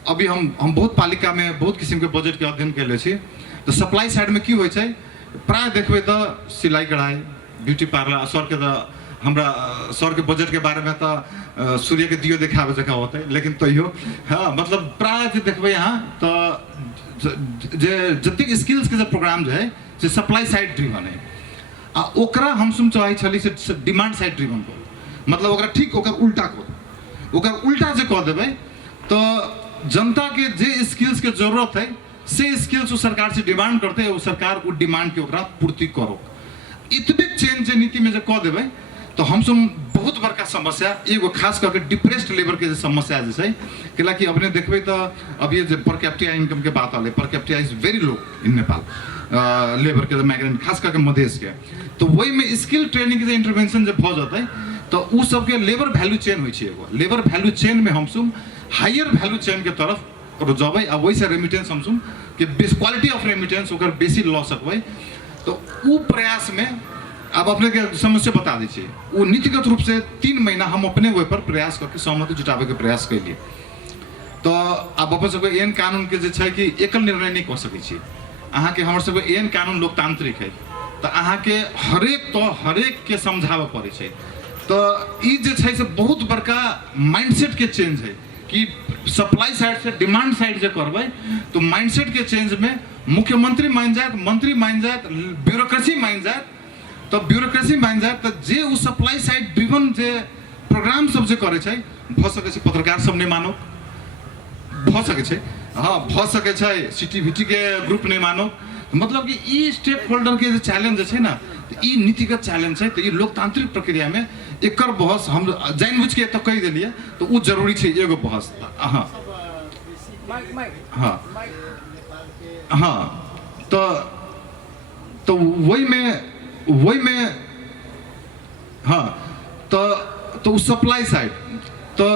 अभी हम बहुत पालिका में बहुत किस्म के बजट के अध्ययन कैले छी, तो सप्लाई साइड में की होइ छै प्राय देखबै तो सिलाई कढ़ाई, ब्यूटी पार्लर, सर के हमरा सर के बजट के बारे में तो सूर्य के दियो देखावे जगह होते लेकिन तैयो हाँ मतलब प्राय जे देखबै यहाँ तो जे जतिक स्किल्स के जे प्रोग्राम जो है से सप्लाई साइड ड्रिवन है आ ओकरा हम सुन चाहै छली से डिमांड साइड ड्रिवन को मतलब ओकरा ठीक ओकर उल्टा जे कह देबै तो जनता के जे स्किल्स के जरूरत है से स्किल्स सरकार से डिमांड करते है वो सरकार वो डिमांड के ओकरा पूर्ति करो इतने चेंज जे नीति में जे कह देबै तो हम सब बहुत बड़का समस्या एगो खास करके डिप्रेस्ड लेबर के समस्या जे छै कैलाकि अपने देखबै तो अभी जे पर कैपिटा इनकम के बात आले per capita is very low in Nepal labour के माइग्रेंट खास करके मधेश के तो वही में स्किल ट्रेनिंग के इंटरवेंशन जब भ जतै तो उ सब के लेबर वैल्यू चेन होइ छै एगो लेबर वैल्यू चेन में हम सब हायर वैल्यू चेन के तरफ जबै आ वही से रेमिटेंस हम सब के क्वालिटी ऑफ रेमिटेंस ओकर बेसी ल सकबै तो उ प्रयास में अब अपने के समस्या बता दी छे वो नीतिगत रूप से 3 महीना हम अपने वे पर प्रयास करके सहमति जुटावे के प्रयास कैलिए तो अब अपन सबके एहन कानून के जे छै कि एकल निर्णय नहीं कऽ सकै छी अहाँ के हमर सबके एहन कानून लोकतांत्रिक है तो अहाँ के हरेक के समझावे पड़े छै तो ई जे छै से बहुत बड़का माइंडसेट के चेंज है कि सप्लाई साइड से डिमांड साइड जे करबै तो माइंडसेट के चेंज में मुख्यमंत्री मान जात मंत्री मान जात ब्यूरोक्रेसी मान जात तो ब्यूरोक्रेसी मान जात तो जे उ सप्लाई साइड ड्रिवन जे प्रोग्राम सब जे करे छै भ सकै छै पत्रकार सब नहीं मानो भ सकै छै हाँ भ सकै छै सीटीवीटी के ग्रुप नहीं मानो मतलब कि ई स्टेक होल्डर के जे चैलेंज छै ना ई नीतिगत चैलेंज है तो ई लोकतांत्रिक प्रक्रिया में एकर बहस हम जानबूझ के तो कह दिलिए तो उ जरूरी छै एगो बहस हाँ हाँ हाँ तो वही में हाँ तो सप्लाई साइड तो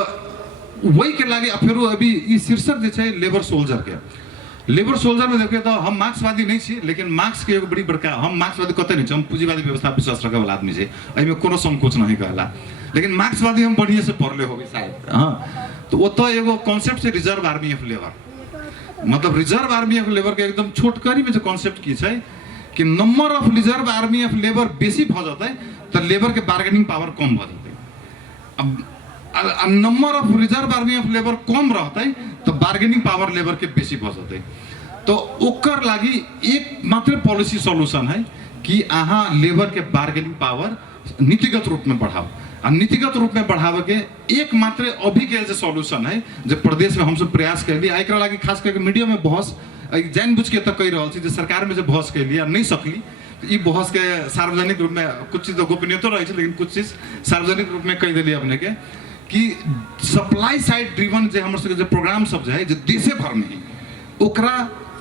वही के लागे फिर अभी ई शीर्षक जे छै लेबर सोल्जर में देखिए तो हम मार्क्सवादी नहीं छी लेकिन मार्क्स के एगो बड़ी बड़का हम मार्क्सवादी कते नहीं छी हम पूंजीवादी व्यवस्था विश्वास रखे वाला आदमी छै एहिमे कोनो संकोच नहीं कहला लेकिन मार्क्सवादी हम बढ़िया से पढ़ले होबे शायद हाँ तो ओतो एगो कॉन्सेप्ट छै रिजर्व आर्मी ऑफ लेबर मतलब रिजर्व आर्मी ऑफ लेबर के एकदम छोटकरी में जो कॉन्सेप्ट की छै कि number of reserve army of labour बेसी भ जतै तो लेबर के बार्गेनिंग पावर कम भ जतै अब number of reserve army of labour कम रहतै तो बार्गेनिंग पावर लेबर के बेसी भ जतै तो ओकर लागी एक मात्र पॉलिसी सॉल्यूशन है कि अहाँ लेबर के बार्गेनिंग पावर नीतिगत रूप में बढ़ाओ आ नीतिगत रूप में बढ़ावे के एक मात्र अभी के जे सॉल्यूशन है जो प्रदेश में हम सब प्रयास कैली एकरा लागी खास करके मीडिया में बहस जानबूझ के तक कह रहल छी जे सरकार में जो बहस कैली आ नहीं सकली तो ई बहस के सार्वजनिक रूप में कुछ चीज तो गोपनीयता रहे छै लेकिन कुछ चीज सार्वजनिक रूप में कह देली अपने के कि सप्लाई साइड ड्रिवन जे हमर सबके जे प्रोग्राम सब जे है जे देशे भर में ओकरा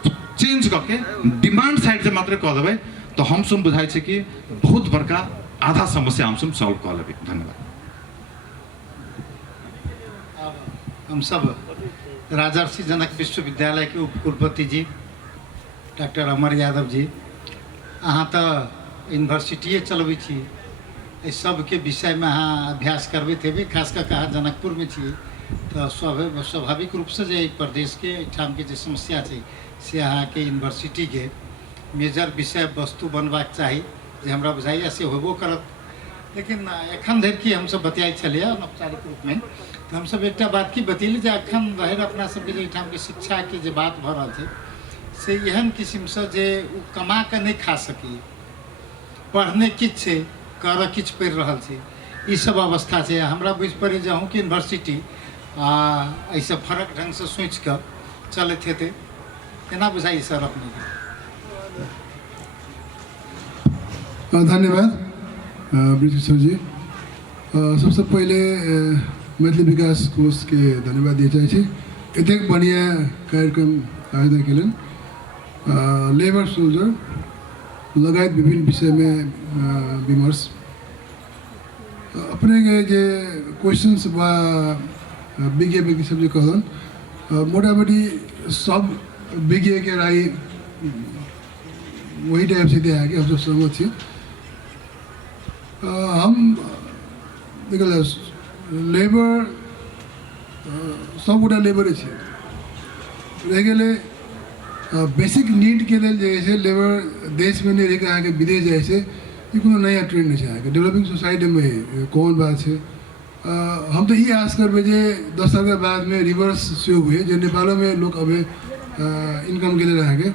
चेंज करके डिमांड साइड से मात्र कह देबै तो हम सब बुझाई छै कि बहुत बड़का आधा समस्या हम सब सॉल्व कर लेबै धन्यवाद हम सब राजर्षि जनक विश्वविद्यालय के उपकुलपति जी डॉक्टर अमर यादव जी अहाँ तो यूनिवर्सिटिए चलबै छी एहि सबके विषय में अहाँ अभ्यास करबैत हेबै खास कऽ अहाँ जनकपुर में छी तो स्वाभाविक रूप से जे प्रदेश के एहिठाम के जे समस्या छै से अहाँ के यूनिवर्सिटी के मेजर विषय वस्तु बनबाक चाही जे हमरा बुझाइए से होबो करत लेकिन एखन धरि की हमसब बतियाइ छलिए अनौपचारिक रूप में तो हमसब एकटा बात की बतेली जे एखन धरि अपना सबके जे एहिठाम के शिक्षा के जे बात भऽ रहल छै से एहन किस्म से जे ओ कमा के नहीं खा सकी पढ़ने किछु छै करऽ किछु पढ़ि रहल छै ई सब अवस्था छै हमरा बुझि पड़ै जे अहूँके यूनिवर्सिटी एहिसँ फरक ढंग से सोचि कऽ चलैत हेतै केना बुझाइ सर अपने धन्यवाद ब्रिटिश सर जी सबसे पहले मैथिली विकास कोष के धन्यवाद दिए चाहे एतेक बढ़िया कार्यक्रम आयोजन के लिए लेबर सोल्जर लगायत विभिन्न विषय में विमर्श अपने के जे क्वेश्चंस बा विज्ञ व्यक्ति सब जे कहलन मोटामोटी सब विज्ञ के राय वही टाइप से दिया कि हम सब सहमत छी हम देखल लेबर सब गोटा लेबरे छै रह गए बेसिक नीड के लिए जैसे लेबर देश में नहीं रह के विदेश जाए ये कोनो नया ट्रेंड नहीं है डेवलपिंग सोसाइटी में कौन बात है हम तो ये आस कर जे 10 साल के बाद में रिवर्स से हुए जो नेपालों में लोग अब इनकम के लिए रहेंगे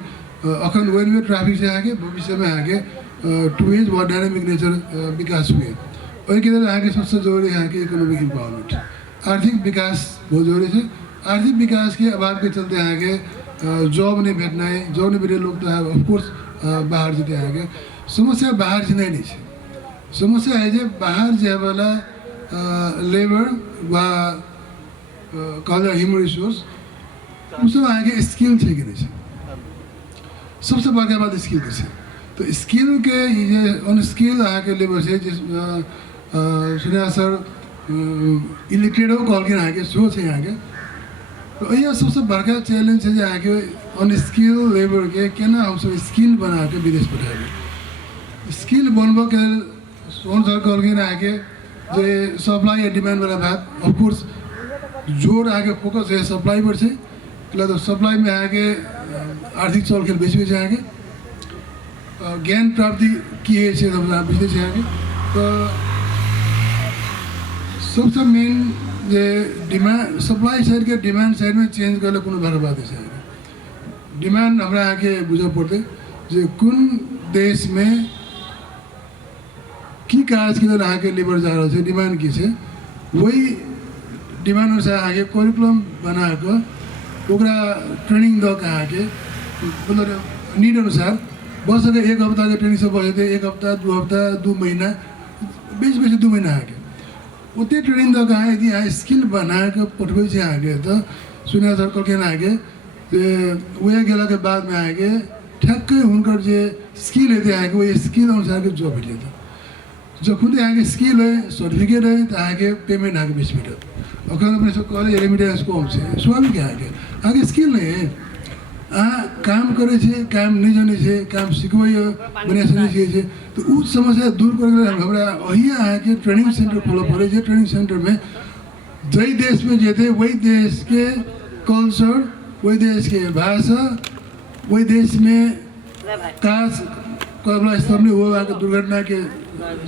अखन वेल में ट्रैफिक से आगे भविष्य में आगे टूरिस्ट बहुत डायनामिक नेचर विकास हुए और के लिए आगे सबसे जरूरी है कि इकोनॉमिक एम्पावरमेंट आर्थिक विकास बहुत जरूरी है आर्थिक विकास के अभाव के चलते आगे जॉब नहीं भेटना है जॉब नहीं भेटे लोग तो ऑफकोर्स बाहर जीते आगे समस्या बाहर से नहीं है समस्या है जो बाहर जाए वाला लेबर व कहल ह्यूमन रिसोर्स उसमें आगे स्किल है कि नहीं सबसे बड़का बात स्किल के है तो स्किल के ये अनस्किल आके लेबर से जिस सुनिया सर इलिटरेट हो कॉल के आगे सोच है आगे तो यह सबसे बड़का चैलेंज है जो आगे अनस्किल लेबर के क्या हम सब स्किल बना के विदेश पठाए स्किल बनब के सोन सर कॉल के आगे जो सप्लाई या डिमांड वाला बात ऑफकोर्स जोर आगे फोकस है सप्लाई पर से तो सप्लाई में आगे आर्थिक चलखेल बेसी बेसी आगे ज्ञान प्राप्ति की है बिजनेस आगे तो सबसे मेन जे डिमांड सप्लाई साइड के डिमांड साइड में चेंज कर कोनो बड़ा बात है डिमांड हमरा आगे बुझे पड़ते जे कुन देश में की काज के लिए आगे लेबर जा रहा है डिमांड की है वही डिमांड अनुसार आगे करिकुलम बना कर ट्रेनिंग द के आगे मतलब नीड अनुसार बस अगर एक हफ्ता के ट्रेनिंग से बचे थे एक हफ्ता 2 महीना बेच 2 महीना आगे उतने ट्रेनिंग द कहाँ यदि यहाँ स्किल बना के पठवे से आगे तो सुनिया सर के आगे वह गला के बाद में आगे ठक्क उनकर जो स्किल है आगे वो स्किल अनुसार के जॉब भेजे था जो खुद आगे स्किल है सर्टिफिकेट है तो आगे पेमेंट आगे 20 मीटर और अपने सब कॉलेज रेमिटेंस कम से स्वाभाविक आगे स्किल नहीं है काम करे छे काम नहीं जाने छे काम सिखबै बनिया सुने छे तो उस समस्या दूर करके हमरा अहिया आके ट्रेनिंग सेंटर खोलो पड़े जे ट्रेनिंग सेंटर में जई देश में जेते वही देश के कल्चर वही देश के भाषा वही देश में काज कबला स्तम्भ हो आके दुर्घटना के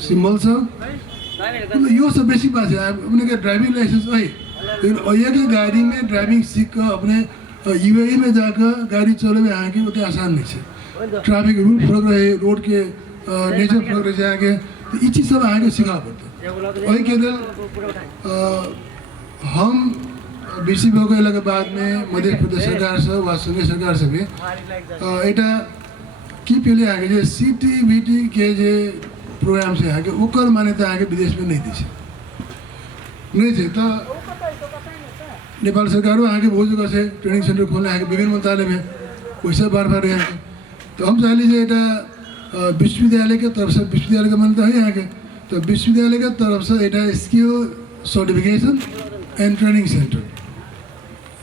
सिंबल सब यो सब बेसी बात है अपने के ड्राइविंग लाइसेंस है लेकिन अहिया के गाड़ी में ड्राइविंग सीख कर अपने यूएई में जाकर गाड़ी चले आगे उतने आसान नहीं है ट्रैफिक रूल फर्क रहे रोड के नेचर फर्क रहे आगे तो ये चीज़ सब आगे सीखा पड़ता वही के दिल हम बीसी भोगला के बाद में मध्य प्रदेश सरकार से व संघीय सरकार से भी एटा की पहले आगे जो CTBT के जो प्रोग्राम से आगे ओकर मान्यता आगे विदेश में नहीं दी नहीं थे तो नेपाल सरकारों आगे बहुत जगह से ट्रेनिंग सेंटर खोलने आगे विभिन्न मंत्रालय में पैसा बार यहाँ के तो हम चाह लीजिए एटा विश्वविद्यालय के तरफ से विश्वविद्यालय का मान्यता है यहाँ के तो विश्वविद्यालय के तरफ से एटा skill certification and training centre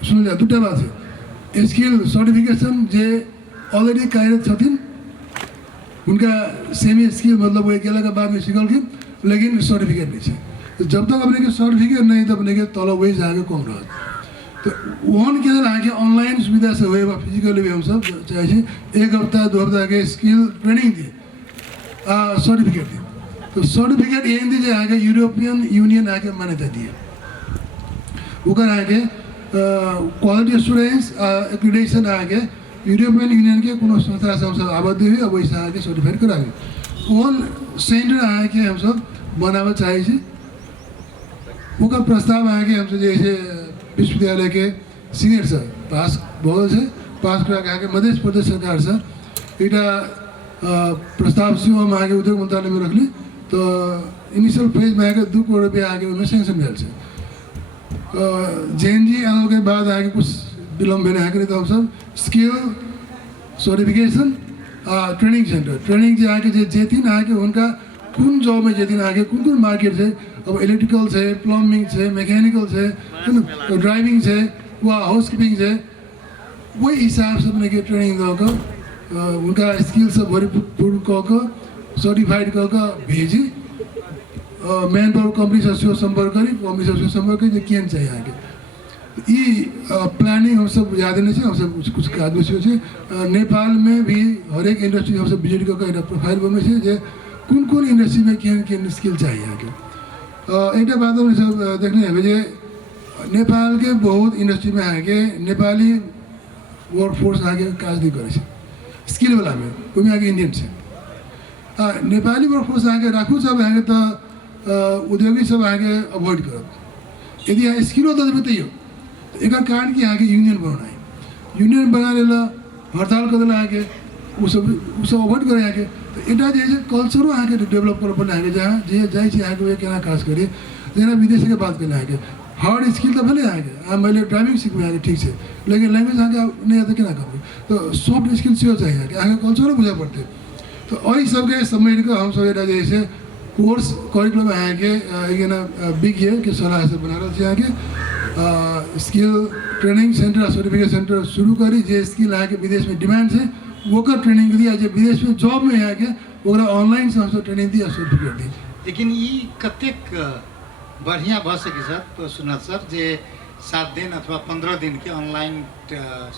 सुन जा दुटा बात है स्किल सर्टिफिकेशन जे ऑलरेडी कार्यरत छथिन उनका सेमी स्किल मतलब वो अकेला के बाद में सीखल के लेकिन सर्टिफिकेट नहीं है तो जब तक अपने के सर्टिफिकेट नहीं तब अपने के तल वही आगे कम रहा तो वन के अंदर आगे ऑनलाइन सुविधा से हुए फिजिकली भी हम सब चाहे 1 हफ्ता 2 हफ्ता के स्किल ट्रेनिंग दिए सर्टिफिकेट दिए तो सर्टिफिकेट ये दिए आगे यूरोपियन यूनियन आगे मान्यता दिए ओकर आगे क्वालिटी एश्योरेंस एक्रीडेशन आगे यूरोपियन यूनियन के कोनो संस्था से हम सब आबद्ध हुए और वैसे आगे सर्टिफाइड कराए वन सेंटर आके हम सब बनावा चाहिए उसका प्रस्ताव आगे हमसे जैसे विश्वविद्यालय के सीनियर सर पास बहुत से पास करा के आगे मध्य प्रदेश सरकार से इटा प्रस्ताव से हम आगे उद्योग मंत्रालय में रख ली तो इनिशियल फेज में आगे 2 करोड़ रुपया आगे उनमें सेंक्शन मिल से JNG आने के बाद आगे कुछ विलम्ब में आगे तो हम सब skill certification training centre training जो आगे जेतिन आगे उनका कुन जॉब में जेतिन आगे कुन मार्केट है अब इलेक्ट्रिकल है प्लम्बिंग है मैकेनिकल है ड्राइविंग है व हाउसकीपिंग है वही हिसाब से अपने के ट्रेनिंग दकर उनका स्किल सब भरपूर कर सर्टिफाइड कर भेजी मैन पावर कंपनी से संपर्क करी कंपनी से संपर्क करी केन चाहिए आगे ये प्लानिंग हम सब याद नहीं हम सब कुछ आदमी से नेपाल में भी हर एक इंडस्ट्री हम सब विजिट कर प्रोफाइल बने जे कौन कौन इंडस्ट्री में केहन केहन स्किल चाहिए आगे एक बात हम सब देखने हैं जे नेपाल के बहुत इंडस्ट्री में आगे नेपाली वर्कफोर्स आगे काज नहीं करे स्किल वाला में उसमें आगे इंडियन से नेपाली वर्कफोर्स आगे राखू सब आगे तो उद्योगी सब आगे अवॉइड करो यदि यहाँ स्किल होता तो बताइए एक कारण कि आगे यूनियन बनाना है यूनियन बना लेला हड़ताल कर देला आगे वो सब अवॉइड करे आगे तो एटा जे कल्चरो आगे डेवलप कर पड़े आगे जहाँ जे जाए छे आगे वे केना काज करी जेना विदेश के बात करना आगे हार्ड स्किल तो भले आगे मैं ड्राइविंग सीख आगे ठीक से लेकिन लैंग्वेज आगे नहीं आता केना करूँ तो सॉफ्ट स्किल से चाहिए आगे कल्चरो बुझा पड़ते तो वही सबके समेट कर हम सब जैसे कोर्स करिकुलम आगे बिग है कि सलाह से बना रहे आगे skill training centre certificate centre शुरू करी जे स्किल आगे विदेश में डिमांड है वो का ट्रेनिंग दिया जो विदेश में जॉब में आके ओकरा ऑनलाइन से हमसे ट्रेनिंग दिया सर्टिफिकेट दी लेकिन ये कतेक बढ़िया भ सके सर सुना सर जे 7 दिन अथवा 15 दिन के ऑनलाइन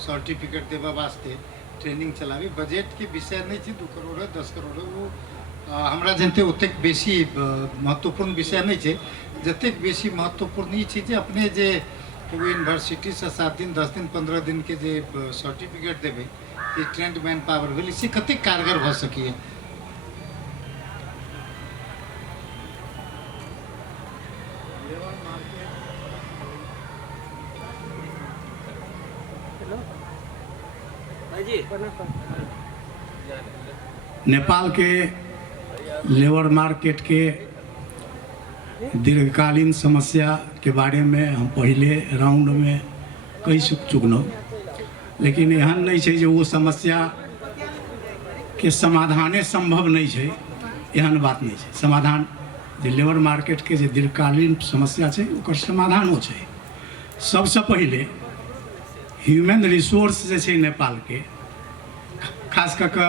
सर्टिफिकेट देवा वास्ते ट्रेनिंग चलावी बजट के विषय नहीं थी 2 करोड़ 10 करोड़ वो हमरा जनते ओतेक बेसी महत्वपूर्ण विषय नहीं है जतेक बेसी महत्वपूर्ण ये चीज़ अपने जे यूनिवर्सिटी से 7 दिन 10 दिन 15 दिन के जे सर्टिफिकेट देवे ये ट्रेंड मैन पावर भेल इससे कतेक कारगर भ सकिए नेपाल के लेबर मार्केट के दीर्घकालीन समस्या के बारे में हम पहले राउंड में कही चुकनौ लेकिन एहन नहीं है जो वो समस्या के समाधाने संभव नहीं है एहन बात नहीं है समाधान जो लेबर मार्केट के जो दीर्घकालीन समस्या है ओकर समाधानो है सबसे पहले ह्यूमन रिसोर्स जो है नेपाल के खास करके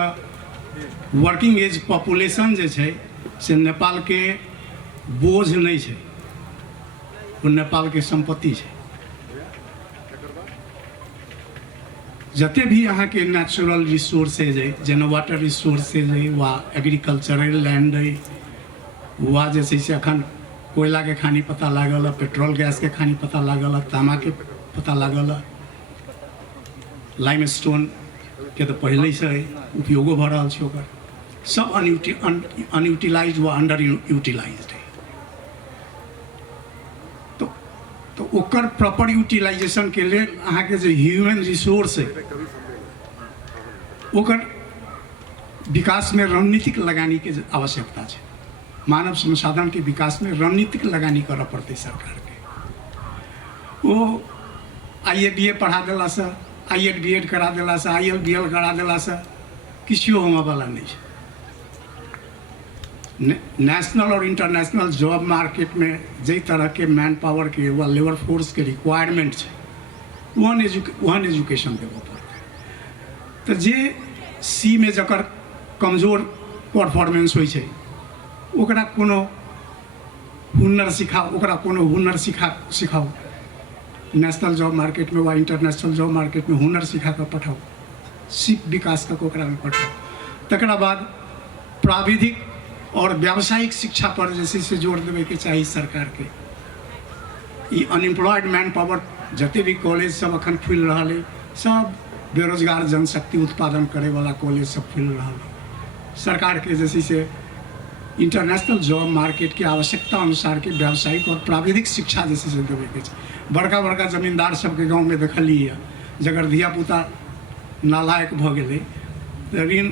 वर्किंग एज पॉपुलेशन जो है से नेपाल के बोझ नहीं है वो नेपाल के संपत्ति है जते भी यहाँ के नेचुरल रिसोर्सेज है जेना वाटर रिसोर्सेज है वा एग्रीकल्चरल लैंड है वा जैसे से अखन कोयला के खानी पता लागल पेट्रोल गैस के खानी पता लागल तामा के पता लागल लाइमस्टोन के तो पहले से उपयोगो भ रहा है ओकर सब अनयूटिलाइज व अंडर यूटिलाइज्ड है तो ओकर प्रॉपर यूटिलाइजेशन के लिए अहाँ के जो ह्यूमन रिसोर्स है ओकर विकास में रणनीतिक लगानी के आवश्यकता है मानव संसाधन के विकास में रणनीतिक लगानी कर पड़ते सरकार के वो IABA पढ़ा दिला से IED BEd करा दिला से ILBL करा दिला से किसी होने वाला नहीं है नेशनल और इंटरनेशनल जॉब मार्केट में जई तरह के मैन पावर के व लेबर फोर्स के रिक्वायरमेंट है वहन एजुकेशन देव पड़ता तो जे सी में जकर कमजोर परफॉर्मेंस हो ओकरा कोनो हुनर सिखाओ ओकरा कोनो हुनर सिखाओ नेशनल जॉब मार्केट में व इंटरनेशनल जॉब मार्केट में हुनर सिखा कर पठाओ सिप विकास तक ओकरा में पठाओ तकरा बाद प्राविधिक और व्यावसायिक शिक्षा पर जैसे से जोर देवे के चाहिए सरकार के ये अनएम्प्लॉयड मैन पावर जते भी कॉलेज सब अखन खुल रहा है सब बेरोजगार जनशक्ति उत्पादन करे वाला कॉलेज सब खुल रहा है सरकार के जैसे से इंटरनेशनल जॉब मार्केट की आवश्यकता अनुसार के व्यावसायिक और प्राविधिक शिक्षा जैसे से देवे के बड़का बड़का जमींदार सबके गाँव में देखलिए जगर धियापुता नालायक भ गए तो ऋण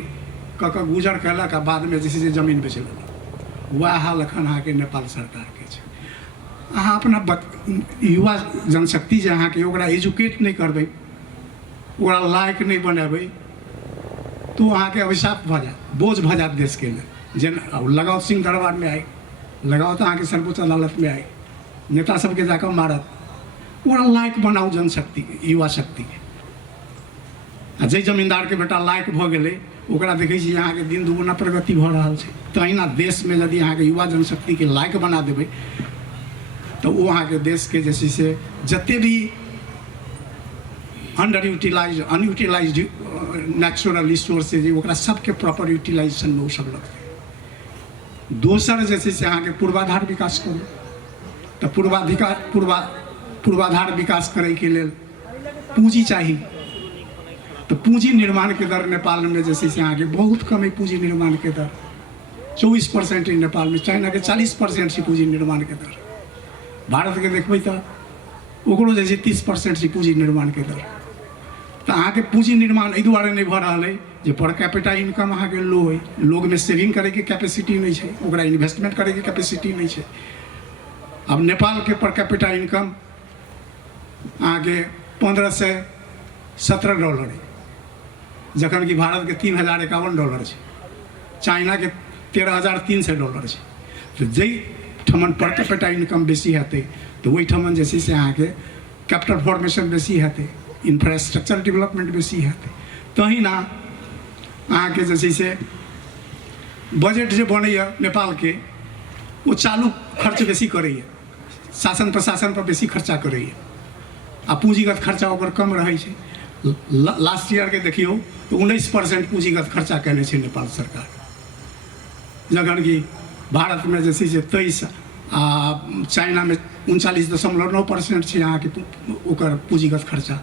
कक गुजर कलक आ बाद में जैसे जमीन बेच लेलक वह हाल अखन अहाँ के नेपाल सरकार के अहाँ अपना युवा जनशक्ति जे अहाँ के ओकरा एजुकेट नहीं करबै ओकरा लायक नहीं बनेबै तो अहाँ के अभिशाप भ जात बोझ भ जात देश के लिए जेन लगाओ सिंह दरबार में आए लगाओ तो अहाँ के सर्वोच्च अदालत में आए नेता सबके जाकर मारत ओकरा लायक बनाओ जनशक्ति के युवा शक्ति के आ जे जमींदार के बेटा लायक भ गेलै ओकरा देखै छी यहाँ के दिन दुगुना प्रगति भ रहा है तहिना देश में यदि यहाँ के युवा जनशक्ति के लायक बना देबै तो वो अहाँ के देश के जैसे से जते भी under utilise unutilise natural resources ओकरा सबके प्रॉपर यूटिलाइजेशन में वो सब लगते दोसर जे छै से अहाँके पूर्वाधार विकास करू। तऽ पूर्वाधार विकास करैके लेल पूँजी चाही। तऽ पूँजी निर्माणके दर नेपालमे जे छै से अहाँके बहुत कम है पूँजी निर्माणके दर, 24% है नेपालमे, चाइनाके 40% छै पूँजी निर्माणके दर। भारतके देखबै तऽ ओकरो जे छै 30% छै पूँजी निर्माणके दर। तऽ अहाँके पूँजी निर्माण एहि दुआरे नहि भऽ रहल है जे पर कैपिटा इनकम अहाँके लो है, लोगमे सेविंग करैके कैपेसिटी नहीं छै, ओकरा इन्वेस्टमेंट करैके कैपेसिटी नहीं छै। अब नेपालके पर कैपिटा इनकम अहाँके 15 से 17 डॉलर है, जखन कि भारतके $3051 छै, चाइनाके $13,300 छै। तऽ जाहि ठमन पर कैपिटा इनकम बेसी हेतै तऽ ओहि ठमन जे छै से अहाँके कैपिटल फॉर्मेशन बेसी हेतै, इंफ्रास्ट्रक्चर डेवलपमेंट बेसी हेतै। तहिना अहाँके जे छै से बजट जे बनैए नेपालके ओ चालू खर्च बेसी करैए, शासन प्रशासन पर बेसी खर्चा करैए, आ पूंजीगत खर्चा ओकर कम रहै छै। लास्ट ईयर के देखियौ तो 19% पूंजीगत खर्चा केने छै नेपाल सरकार, जखन कि भारत में जे छै से 23 आ चाइना में 39.9% छै अहाँके ओकर पूंजीगत खर्चा।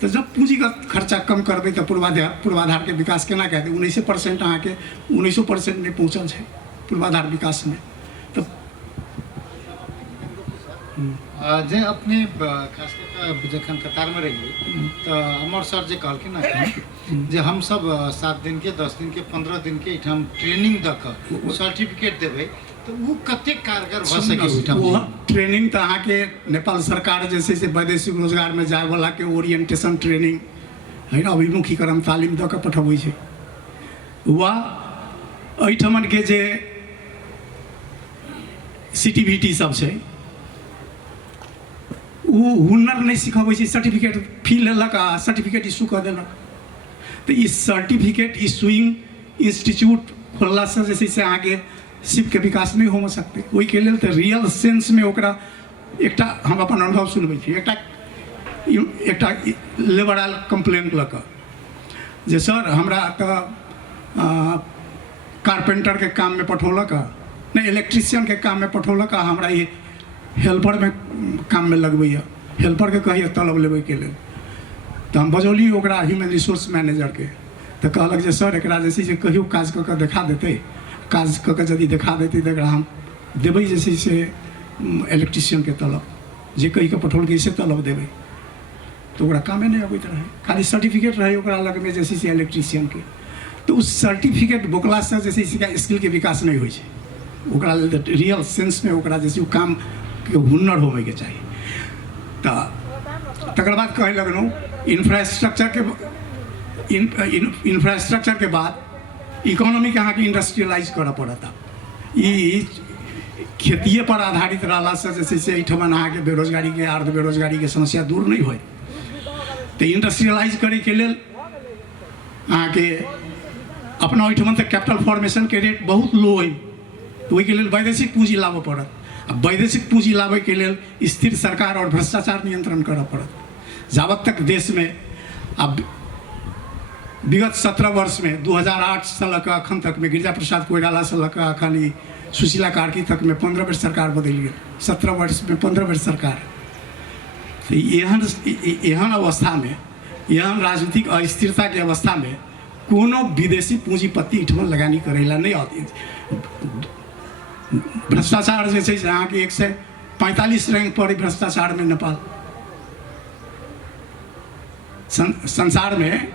तो जब पूंजीगत खर्चा कम करबै तो पूर्वाधार के विकास केना कहते। 19% अहाँके 19% में पहुँचल छै पूर्वाधार विकास में। तो जे अपने खास कर जखन कतार में रहिए तो अमर सर जे कहलखिन ना जे हम सब 7 दिन के 10 दिन के 15 दिन के इठाम ट्रेनिंग द के सर्टिफिकेट देबै तो वो कते कारगर भ सके इठाम। वो ट्रेनिंग तो अहाँके नेपाल सरकार जे छै से वैदेशिक रोजगार में जाय वाला के ओरिएंटेशन ट्रेनिंग है ना, अभिमुखीकरण तालीम द के पठबै छै। वा एहिठमन के जे CTVT सब छै वो हुनर नहीं सिखबै छै, सर्टिफिकेट फी लेलक आ सर्टिफिकेट इशू कऽ देलक। तो ई सर्टिफिकेट इशूइंग इंस्टीट्यूट खोलला से जे छै से अहाँके शिप के विकास नहीं हो सकते। ओहि के लेल तो रियल सेंस में ओकरा एकटा हम अपन अनुभव सुनबै छी। एकटा लेबर आयल कंप्लेंट लऽ कऽ जे सर हमरा तऽ कारपेंटर के काम में पठौलक, नहीं इलेक्ट्रिशियन के काम में पठौलक, हमरा ये हेल्पर में काम में लगबैया, हेल्पर के कहिए तलब लेबै के लेल। तो हम बजौली ओकरा ह्यूमन रिसोर्स मैनेजर के, तो कहलक जे सर एकरा जे छै से कहियो काज कऽ के देखा देतै, काज कऽ के यदि देखा देतै तो एकरा हम देबै जे छै से इलेक्ट्रिशियन के तलब, जे कहि के पठौलकै से तलब देबै। तो ओकरा कामे नहीं अबैत रहे, खाली सर्टिफिकेट रहे ओकरा लग में जे छै से इलेक्ट्रिशियन के। तो उस सर्टिफिकेट बोकला से जे छै से स्किल के विकास नहीं होइ छै। ओकरा लेल रियल सेंस में ओकरा जे छै काम के हुनर होवे के चाहिए। तो तकर बाद कहे लगनू इंफ्रास्ट्रक्चर के बाद इकोनॉमी के अहाँके इंडस्ट्रियलाइज करऽ पड़ता। ई खेतिए पर आधारित रहला से जे छै से एहिठमन अहाँके बेरोजगारी के अर्ध बेरोजगारी के समस्या दूर नहीं होय। तो इंडस्ट्रियलाइज करे के लेल अहाँके अपना ओहिठमन तो कैपिटल फॉर्मेशन के रेट बहुत लो है, तो ओहि के लेल वैदेशिक पूंजी लाबऽ पड़त। अब वैदेशिक पूंजी लाबे के लेल स्थिर सरकार और भ्रष्टाचार नियंत्रण करऽ पड़त। जावत तक देश में अब विगत 17 वर्ष में 2008 से लऽ कऽ अखन तक में गिरिजा प्रसाद कोइराला से लऽ कऽ अखन ई सुशीला कार्की तक में 15 बेर सरकार बदलि गेल। 17 वर्ष में 15 बेर सरकार। तो एहन अवस्था में, एहन राजनीतिक अस्थिरता के अवस्था में कोनो विदेशी पूंजीपति एहिठमन लगानी करैला नहीं आती। भ्रष्टाचार जे छै से अहाँके 145 रैंक पर भ्रष्टाचार में नेपाल। संसार में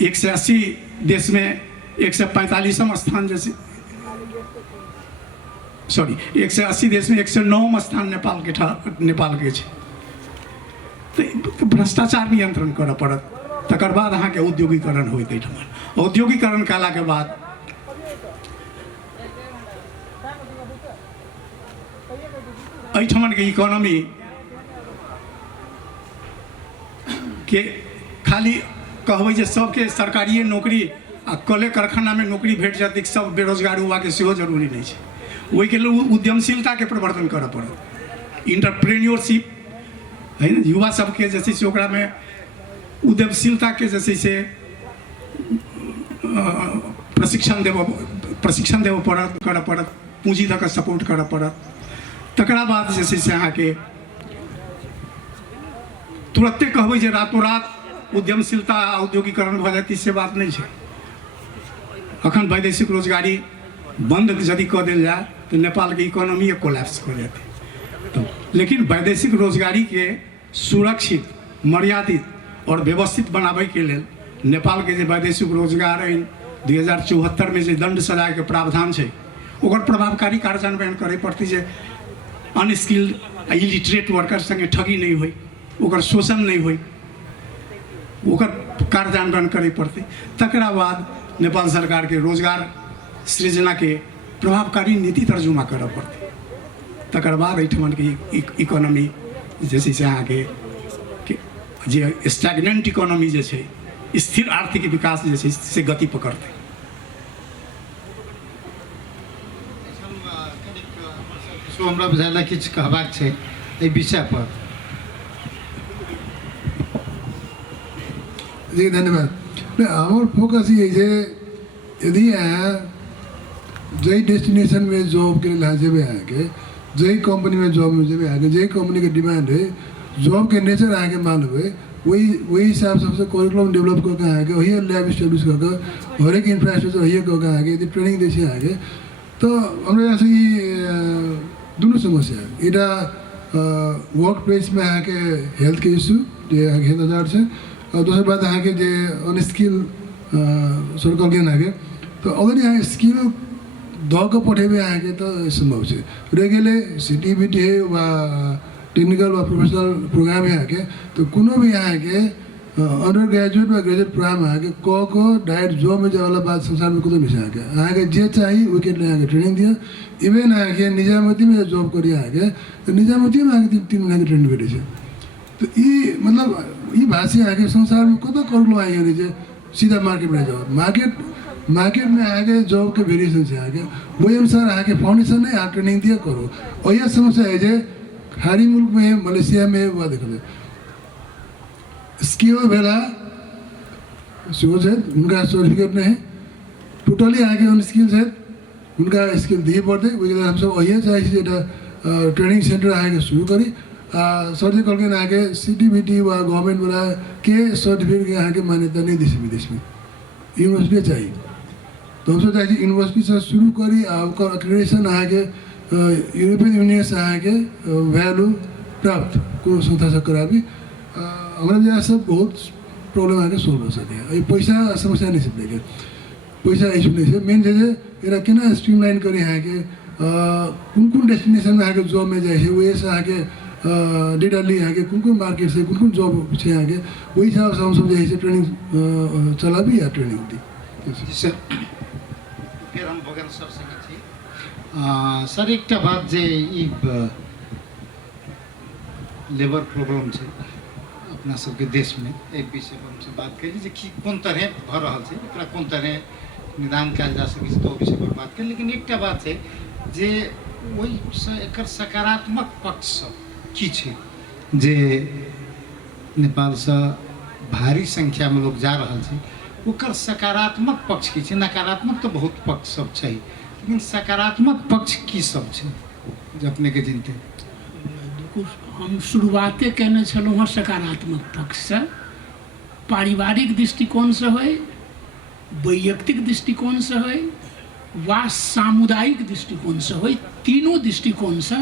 180 देश में 145वां स्थान, जैसे 180 देश में 109वां स्थान नेपाल के छै। तो भ्रष्टाचार नियंत्रण करऽ पड़त। तकर बाद अहाँके औद्योगिकरण होइत एहिठमन। औद्योगिकरण कला के बाद एहिठमन के इकोनॉमी के खाली कहबै जे सबके सरकारिए नौकरी आ कले कारखाना में नौकरी भेट जाती सब बेरोजगार हुआ के सेहो जरूरी नहीं है। ओहि के लेल उद्यमशीलता के प्रवर्धन करऽ पड़त। इंटरप्रेन्योरशिप है ना, युवा सबके जे छै से ओकरा में उद्यमशीलता के जे छै से प्रशिक्षण देबऽ प्रशिक्षण देव पड़त करऽ पड़त, पूंजी दऽ कऽ सपोर्ट करऽ पड़त। तकरा बाद जे छै से अहाँके तुरत्ते कहबै जे रातों रात उद्यमशीलता औद्योगिकरण भऽ जायत, से बात नहीं है। अखन वैदेशिक रोजगारी बंद यदि कऽ देल जाए तो नेपाल के इकोनॉमी कोलैप्स हो जाती। तो लेकिन वैदेशिक रोजगारी के सुरक्षित, मर्यादित और व्यवस्थित बनाबे के लेल नेपाल के जे वैदेशिक रोजगार ऐन 2074 में जे दंड सजा के प्रावधान है, ओकर प्रभावकारी कार्यान्वयन करे पड़ती। जे अनस्किल्ड इलिटरेट वर्कर संगे ठगी नहीं हुई, ओकर शोषण नहीं हुई, ओकर कार्यान्वयन करे पड़ती। तकरा बाद नेपाल सरकार के रोजगार सृजना के प्रभावकारी नीति तर्जुमा करऽ पड़ती। तकर बाद एहिठमन के इकोनॉमी जैसे से अहाँके जे स्टैग्नेंट इकोनॉमी जे छै, स्थिर आर्थिक विकास जे छै से गति पकड़तै। हमरा बुझाइला किछु कहबाक छै एहि विषय पर। जी धन्यवाद। हमार फोकस ये है यदि जै डेस्टिनेशन में जॉब के लिए जब आके, जै कंपनी में जॉब में जब आके, जै कंपनी के डिमांड है, जॉब के नेचर आके मालूम है, वही हिसाब से सबसे करिकुलम डेवलप करके आके, वही लैब इस्टेब्लिश करके, हर एक इंफ्रास्ट्रक्चर वही करके आके, यदि ट्रेनिंग देसी आके, तो हमारे यहाँ से दोनों समस्या है। इधर वर्क प्लेस में आके हेल्थ के इशू जो हेल्थ हजार से, और दूसरी बात आके जो अनस्किल सर्कल के आगे, तो अगर यहाँ स्किल दौड़ पठे भी आके तो संभव है। रेगुलर CTBT है व टेक्निकल व प्रोफेशनल प्रोग्राम है आके, तो कोनो भी यहाँ के अंडर ग्रेजुएट व ग्रेजुएट प्रोग्राम आके को डायरेक्ट जॉब में जाने वाला बात संसार में कुछ नहीं आके आके जे चाहिए विकेट ले आके ट्रेनिंग दिया। इवन आके निजामती में जॉब करिए आके, तो निजामती में आके 3 महीना की ट्रेनिंग भेटे। तो ये मतलब ये भाषा आके संसार में कत कर लो आइए नहीं, सीधा मार्केट में जाओ। मार्केट में आके जॉब के वेरिएशन से आके वही अनुसार आके फाउंडेशन नहीं आ ट्रेनिंग दिया करो। और यह समस्या है जो खाड़ी मुल्क में, मलेशिया में हुआ देख लो, स्किल वेला सोच है उनका सर्टिफिकेट नहीं है, टोटली आके उन स्किल्स है, उनका स्किल दिए पड़ते। हम सब वही चाहिए ट्रेनिंग सेंटर आके शुरू करी सर्जिकल के आगे CTBT व गवर्नमेंट वाला के सर्टिफिकेट के यहाँ के मान्यता नहीं देश विदेश में, यूनिवर्सिटी चाहिए। तो हम चाहिए यूनिवर्सिटी से शुरू करी, एक्रेडिटेशन आके यूरोपियन यूनियन से आके वैल्यू प्राप्त को संस्था से करा भी हमारे यहाँ सब बहुत प्रॉब्लम आके सोल्व हो सकते हैं। ये पैसा समस्या नहीं सब देखे, पैसा इशू नहीं है। मेन चीज़ है कितना स्ट्रीमलाइन करें यहाँ के कौन डेस्टिनेशन में आके जॉब में जाए, वो ऐसा आके डेटा ली यहाँ के कौन मार्केट से कौन जॉब से यहाँ के, वही हिसाब से हम सब जैसे ट्रेनिंग चला भी या ट्रेनिंग दी। सर फिर हम भोगन सर संगे छी। सर एकटा बात जे ई लेबर प्रॉब्लम छै अपना सबके देश में, एहि विषय पर हमसे बात करी जे कि कोन तरह भऽ रहल छै, एकरा कोन तरह निदान कयल जा सकै छै, तो विषय पर बात करी। लेकिन एकटा बात छै जे ओहिसँ एकर सकारात्मक पक्ष सब की छै, जे नेपालसँ भारी संख्यामे लोग जा रहल छै, ओकर सकारात्मक पक्ष की छै? नकारात्मक तो बहुत पक्ष सब छै, लेकिन सकारात्मक पक्ष की सब छै जे अपने के जिनते? हम शुरुआते केने छलहुँ हँ सकारात्मक पक्ष से। पारिवारिक दृष्टिकोण से होय, वैयक्तिक दृष्टिकोण से होय वा सामुदायिक दृष्टिकोण से होय, तीनों दृष्टिकोण से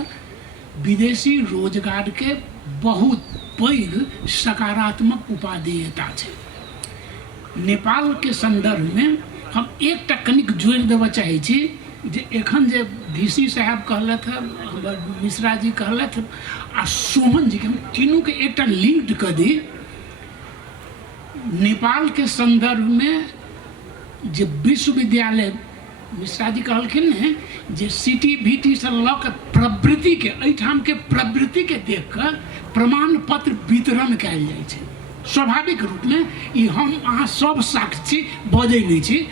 विदेशी रोजगार के बहुत पैघ सकारात्मक उपादेयता है। नेपाल के संदर्भ में हम एक कनिक जोड़ि देबऽ चाहै छी जे एखन जे VC साहब कहलथि है, मिश्रा जी कहलथि आ सोहन जी के, तीनों के एक लिंक्ड कर दी। नेपाल के संदर्भ में जे विश्वविद्यालय मिश्रा जी कहलखिन ने जे CTBT से लऽ कऽ प्रवृत्ति के, एहिठाम के प्रवृत्ति के देख कर प्रमाण पत्र वितरण कयल जाइ छै। स्वाभाविक रूप में ई हम अहाँ सब साक्षी बजै नहीं छी।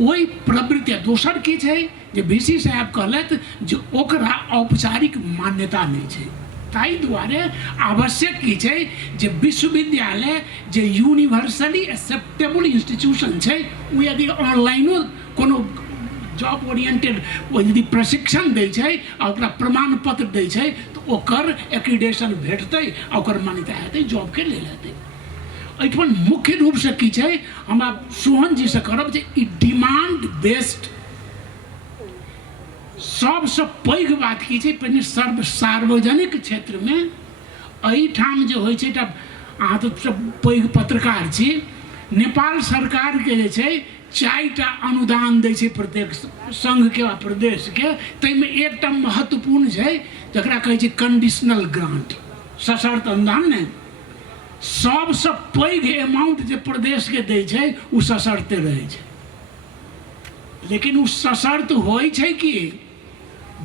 ओहि प्रवृत्ति दोसर की छै जे VC साहब कहलथि जे ओकरा औपचारिक मान्यता नहीं छै। ताहि दुआरे आवश्यक की छै जे विश्वविद्यालय जे यूनिवर्सली एक्सेप्टेबल इंस्टीट्यूशन छै, ओ यदि ऑनलाइनो कोनो जॉब ओरिएंटेड यदि प्रशिक्षण दै छै आ ओकरा प्रमाण पत्र दै छै तऽ ओकर एक्रीडेशन भेटतै आ ओकर मान्यता हेतै जॉबके लेल हेतै। एहिठाम मुख्य रूपसँ की छै, हमरा सोहन जी से करब जे ई डिमांड बेस्ड सबसँ पैघ बात की छै, पहिने सार्वजनिक क्षेत्रमे एहिठाम जे होइ छै, एकटा अहाँ तऽ पैघ पत्रकार छी, नेपाल सरकारके जे छै 4टा अनुदान दै छै प्रत्येक संघके वा प्रदेशके, ताहिमे एकटा महत्वपूर्ण छै जकरा कहै छै कंडीशनल ग्रांट, सशर्त अनुदान नहि। सबसँ पैघ अमाउंट जे प्रदेशके दै छै ओ सशर्ते रहै छै, लेकिन ओ सशर्त होइ छै कि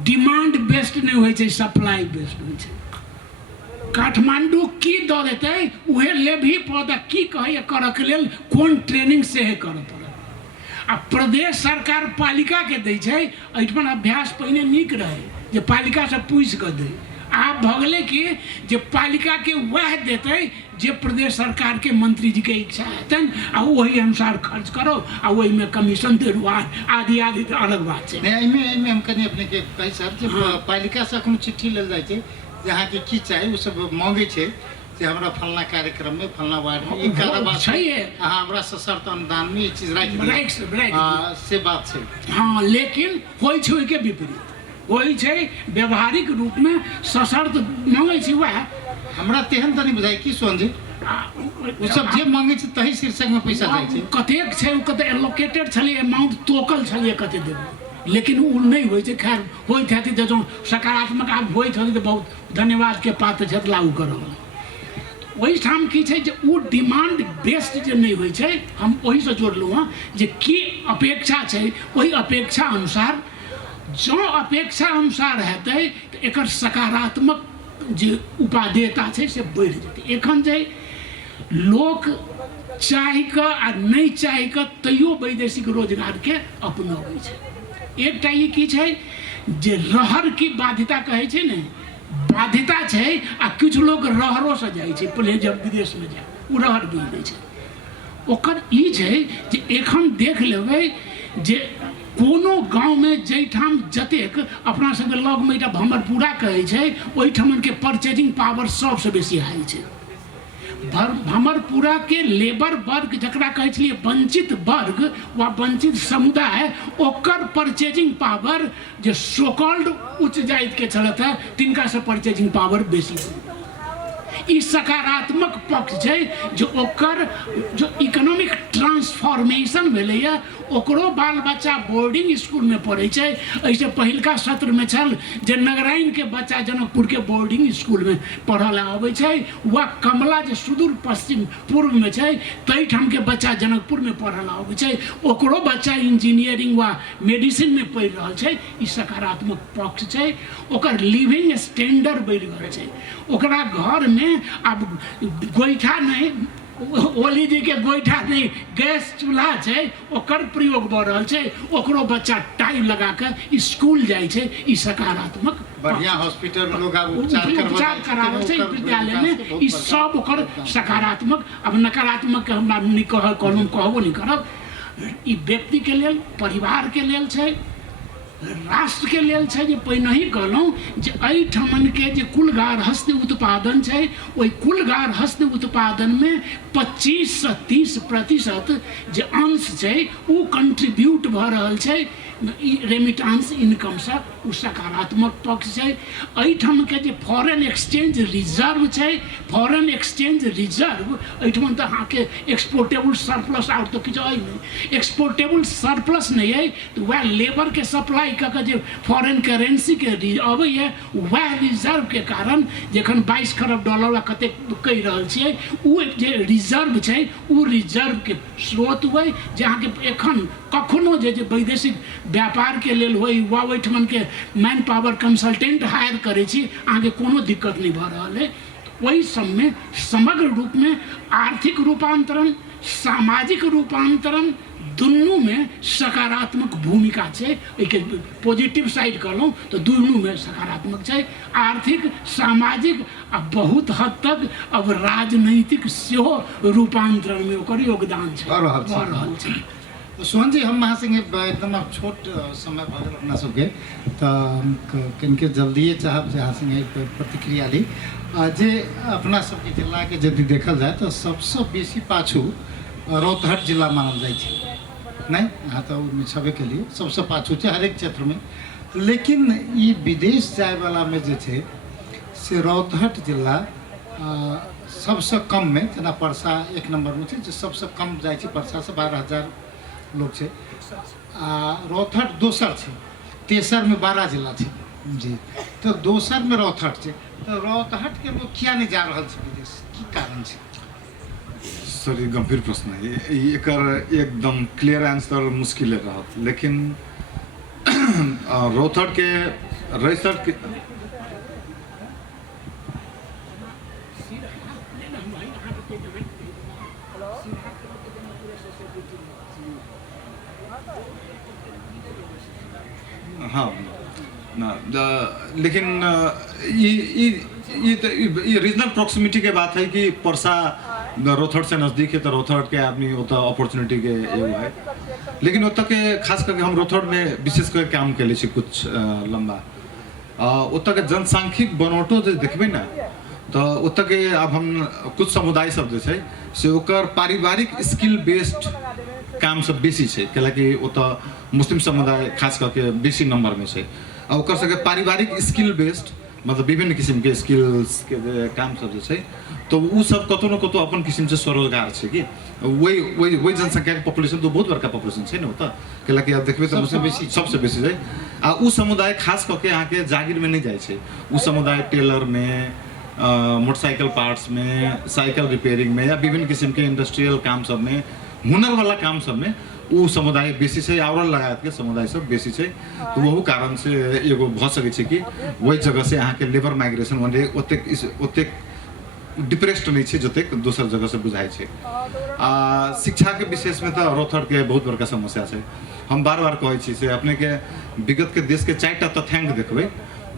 डिमांड बेस्ड नहीं होइ छै, सप्लाई बेस्ड होइ छै। काठमांडू की दऽ देतै उहे लेभी पौधा की कहैए करऽके लेल कोन ट्रेनिंग से करऽ पड़त। आ प्रदेश सरकार पालिकाके दै छै, एहिठाम अभ्यास पहिने नीक रहै जे पालिकासँ पूछि कऽ दै, आब भऽ गेलै कि जे पालिकाके वएह देतै जे प्रदेश सरकारके मंत्री जीके इच्छा हेतनि आ ओहि अनुसार खर्च करो आ ओहिमे कमीशन दे आदि आदि तऽ अलग बात छै। नहीं एहिमे हम कनी अपनेके कही सर जे पालिकासँ कोनो चिट्ठी लेल जाइ छै जे अहाँके की चाही, ओ सब मांगै छै जे हमरा फलना कार्यक्रममे फलना वार्डमे ई कारोबार छै, अहाँ हमरा सशर्त अनुदानमे ई चीज राखि से बात छै। हाँ, लेकिन होइ छै ओहिके विपरीत होइ छै, व्यवहारिक रूपमे सशर्त मांगै छै वएह। हमरा तेहन तऽ नहीं बुझाइ की सोहन जी, ओ सब जे मांगै छै तही शीर्षकमे पैसा जाइ छै। कतेक छै, ओ कते एलोकेटेड छलै अमाउंट, तोकल छलै कते देबै, लेकिन ओ नहीं होइ छै। खैर होइत हेतै तऽ जँ सकारात्मक आब होइत हेतै तऽ बहुत धन्यवादके पात्र छथि लागू करब। ओहिठाम की छै जे ओ डिमांड बेस्ड जे नहीं होइ छै, हम ओहिसँ जोड़लहुँ हँ जे की अपेक्षा छै, ओहि अपेक्षा अनुसार जँ अपेक्षा अनुसार हेतै तऽ एकर सकारात्मक जे उपादेयता छै से बढ़ि जेतै। एखन जे लोक चाहि कऽ आ नहि चाहि कऽ तैयो वैदेशिक रोजगारके अपनाबै छै। एकटा ई की छै जे रहर की बाध्यता कहै छै ने, बाध्यता छै आ किछु लोग रहरोसँ जाइ छै, पहिले जब विदेशमे जाय ओ रहर बिल दै छै। ओकर ई छै जे एखन देख लेबै जे कोनो गाँवमे जाहिठाम जतेक अपना सबके लगमे एकटा भमरपुरा कहै छै, ओहिठमनके परचेजिंग पावर सबसँ बेसी हाई छै। भमरपुराके लेबर वर्ग जकरा कहै छलियै वंचित वर्ग वा वंचित समुदाय, ओकर परचेजिंग पावर जे सोकॉल्ड उच्च जातिके छलथि है तिनकासँ परचेजिंग पावर बेसी। ई सकारात्मक पक्ष छै जे ओकर जो इकोनॉमिक ट्रांसफॉर्मेशन भेलैए, ओकरो बाल बच्चा बोर्डिंग स्कूलमे पढ़ै छै। एहिसँ पहिलका सत्रमे छल जे नगराइनके बच्चा जनकपुरके बोर्डिंग स्कूलमे पढ़ऽ लए अबै छै, वा कमला जे सुदूर पश्चिम पूर्वमे छै ताहिठामके बच्चा जनकपुरमे पढ़ऽ लए अबै छै, ओकरो बच्चा इंजीनियरिंग वा मेडिसिनमे पढ़ि रहल छै। ई सकारात्मक पक्ष छै। ओकर लिविंग स्टैंडर्ड बढ़ि रहल छै। ओकरा घरमे अब गोइठा नहीं, ओली जी के गोइठा नहीं, गैस चूल्हा छै, ओकर प्रयोग भऽ रहल छै। ओकरो बच्चा टाई लगा कऽ स्कूल जाइ छै। ई सकारात्मक बढ़िया हॉस्पिटल में लोग उपचार कराबै छै विद्यालयमे। ई सब ओकर सकारात्मक। अब नकारात्मक हमरा नहीं कहबो नहीं करब। ई व्यक्तिके लेल, परिवारके लेल छै, राष्ट्रके लेल छै। जे पहिने ही कहलहुँ जे एहिठमनके जे कुल गार्हस्थ्य उत्पादन छै, ओहि कुल गार्हस्थ्य उत्पादनमे 25 से 30% जे अंश छै ओ कंट्रीब्यूट भऽ रहल छै रेमिटेंस इनकमसँ। ओ सकारात्मक पक्ष छै। एहिठामके जे फॉरेन एक्सचेंज रिजर्व छै, फॉरेन एक्सचेंज रिजर्व एहिठाम तऽ अहाँके एक्सपोर्टेबल सरप्लस आउट तऽ किछु अइ नहि। एक्सपोर्टेबल सरप्लस नहीं है तो वह लेबर के सप्लाई कऽ के जे फॉरेन करेंसी के अबैए, वह रिजर्व के कारण जखन 22 खरब डॉलर कते कहि रहल छियै, ओ जे रिजर्व छै ओ रिजर्व के स्रोत हुए जे अहाँके एखन कखनो जे वैदेशिक व्यापार के लेल होइ वा ओहिठमन के मैन पावर कंसल्टेंट हायर करै छी, अहाँके कोनो दिक्कत नहीं भऽ रहल है। ओहि सबमे समग्र रूप में आर्थिक रूपांतरण, सामाजिक रूपांतरण दुनू में सकारात्मक भूमिका छै। एहिके पॉजिटिव साइड कहलहुँ तऽ दुनू में सकारात्मक छै। आर्थिक, सामाजिक आ बहुत हद तक अब राजनीतिक सेहो रूपांतरण में ओकर योगदान छै, भऽ रहल छै। सोहन जी हम अहाँ संगे एकदम अब छोट समय भऽ गेल अपना सबके तऽ कनिके जल्दिए चाहब जे अहाँ संगे प्रतिक्रिया ली जे अपना सबके जिलाके यदि देखल जाए तऽ सबसँ बेसी पाछू रौतहट जिला मानल जाइ छै नहीं अहाँ तऽ ओहिमे छेबे केलिए सबसँ पाछू छै हरेक क्षेत्रमे लेकिन ई विदेश जायवलामे जे छै से रौतहट जिला सबसँ कममे जेना परसा एक नम्बरमे छै जे सबसँ कम जाइ छै परसासँ 12,000 लोग छै आ रौतहट दोसर छै तेसरमे 12 जिला छै जी तो दोसरमे रौतहट छै तो रौतहटके लोग किया नहीं जा रहल छै विदेश की कारण छै सर ये गंभीर प्रश्न है एकर एकदम क्लियर आंसर मुश्किल रहत लेकिन रौतहट के रजिस्टर्ड के हाँ ना लेकिन ये रीजनल प्रॉक्सिमिटी के बात है कि परसा रौतहट से नज़दीक है तो रौतहट के आदमी उतना अपॉर्चुनिटी के एगो है लेकिन उतना के खास करके हम रौतहट में विशेष करके काम के लिए कुछ लंबा उतना के जनसांख्यिक बनोटो जो देखबे ना तो उतना के अब हम कुछ समुदाय सब जो है से ओकर पारिवारिक स्किल बेस्ड काम सब बेसी है कैलाकि उतना मुस्लिम समुदाय खास करके बेसी नंबर में है और ओकर सबके पारिवारिक स्किल बेस्ड मतलब विभिन्न किसिम के स्किल्स के काम सब जो है तो वो सब कतौ न कतौ अपन किसिम से स्वरोजगार है कि वही जनसंख्या के पॉपुलेशन तो बहुत बड़का पॉपुलेशन है ना होता कैलाकि आप देखबे तो सबसे बेसी है आ उ समुदाय खास करके यहाँ के जागीर में नहीं जाए छै उ समुदाय टेलर में मोटरसाइकिल पार्ट्स में साइकिल रिपेयरिंग में या विभिन्न किसिम के इंडस्ट्रियल काम सब में हुनर वाला काम सब में वो समुदाय बेसी छै आवरण लगायत के समुदाय सब बेसी छै तो वहू कारण से एगो भ सकै छै कि वही जगह से यहाँ के लेबर माइग्रेशन भने ओतेक डिप्रेस्ड नहीं छै जतेक दोसर जगह से बुझाई छै शिक्षा के विशेष में तो रौतहट के बहुत बड़का समस्या छै हम बार बार कहै छी से अपने के विगत के देश के 4टा तथ्यांक देखबै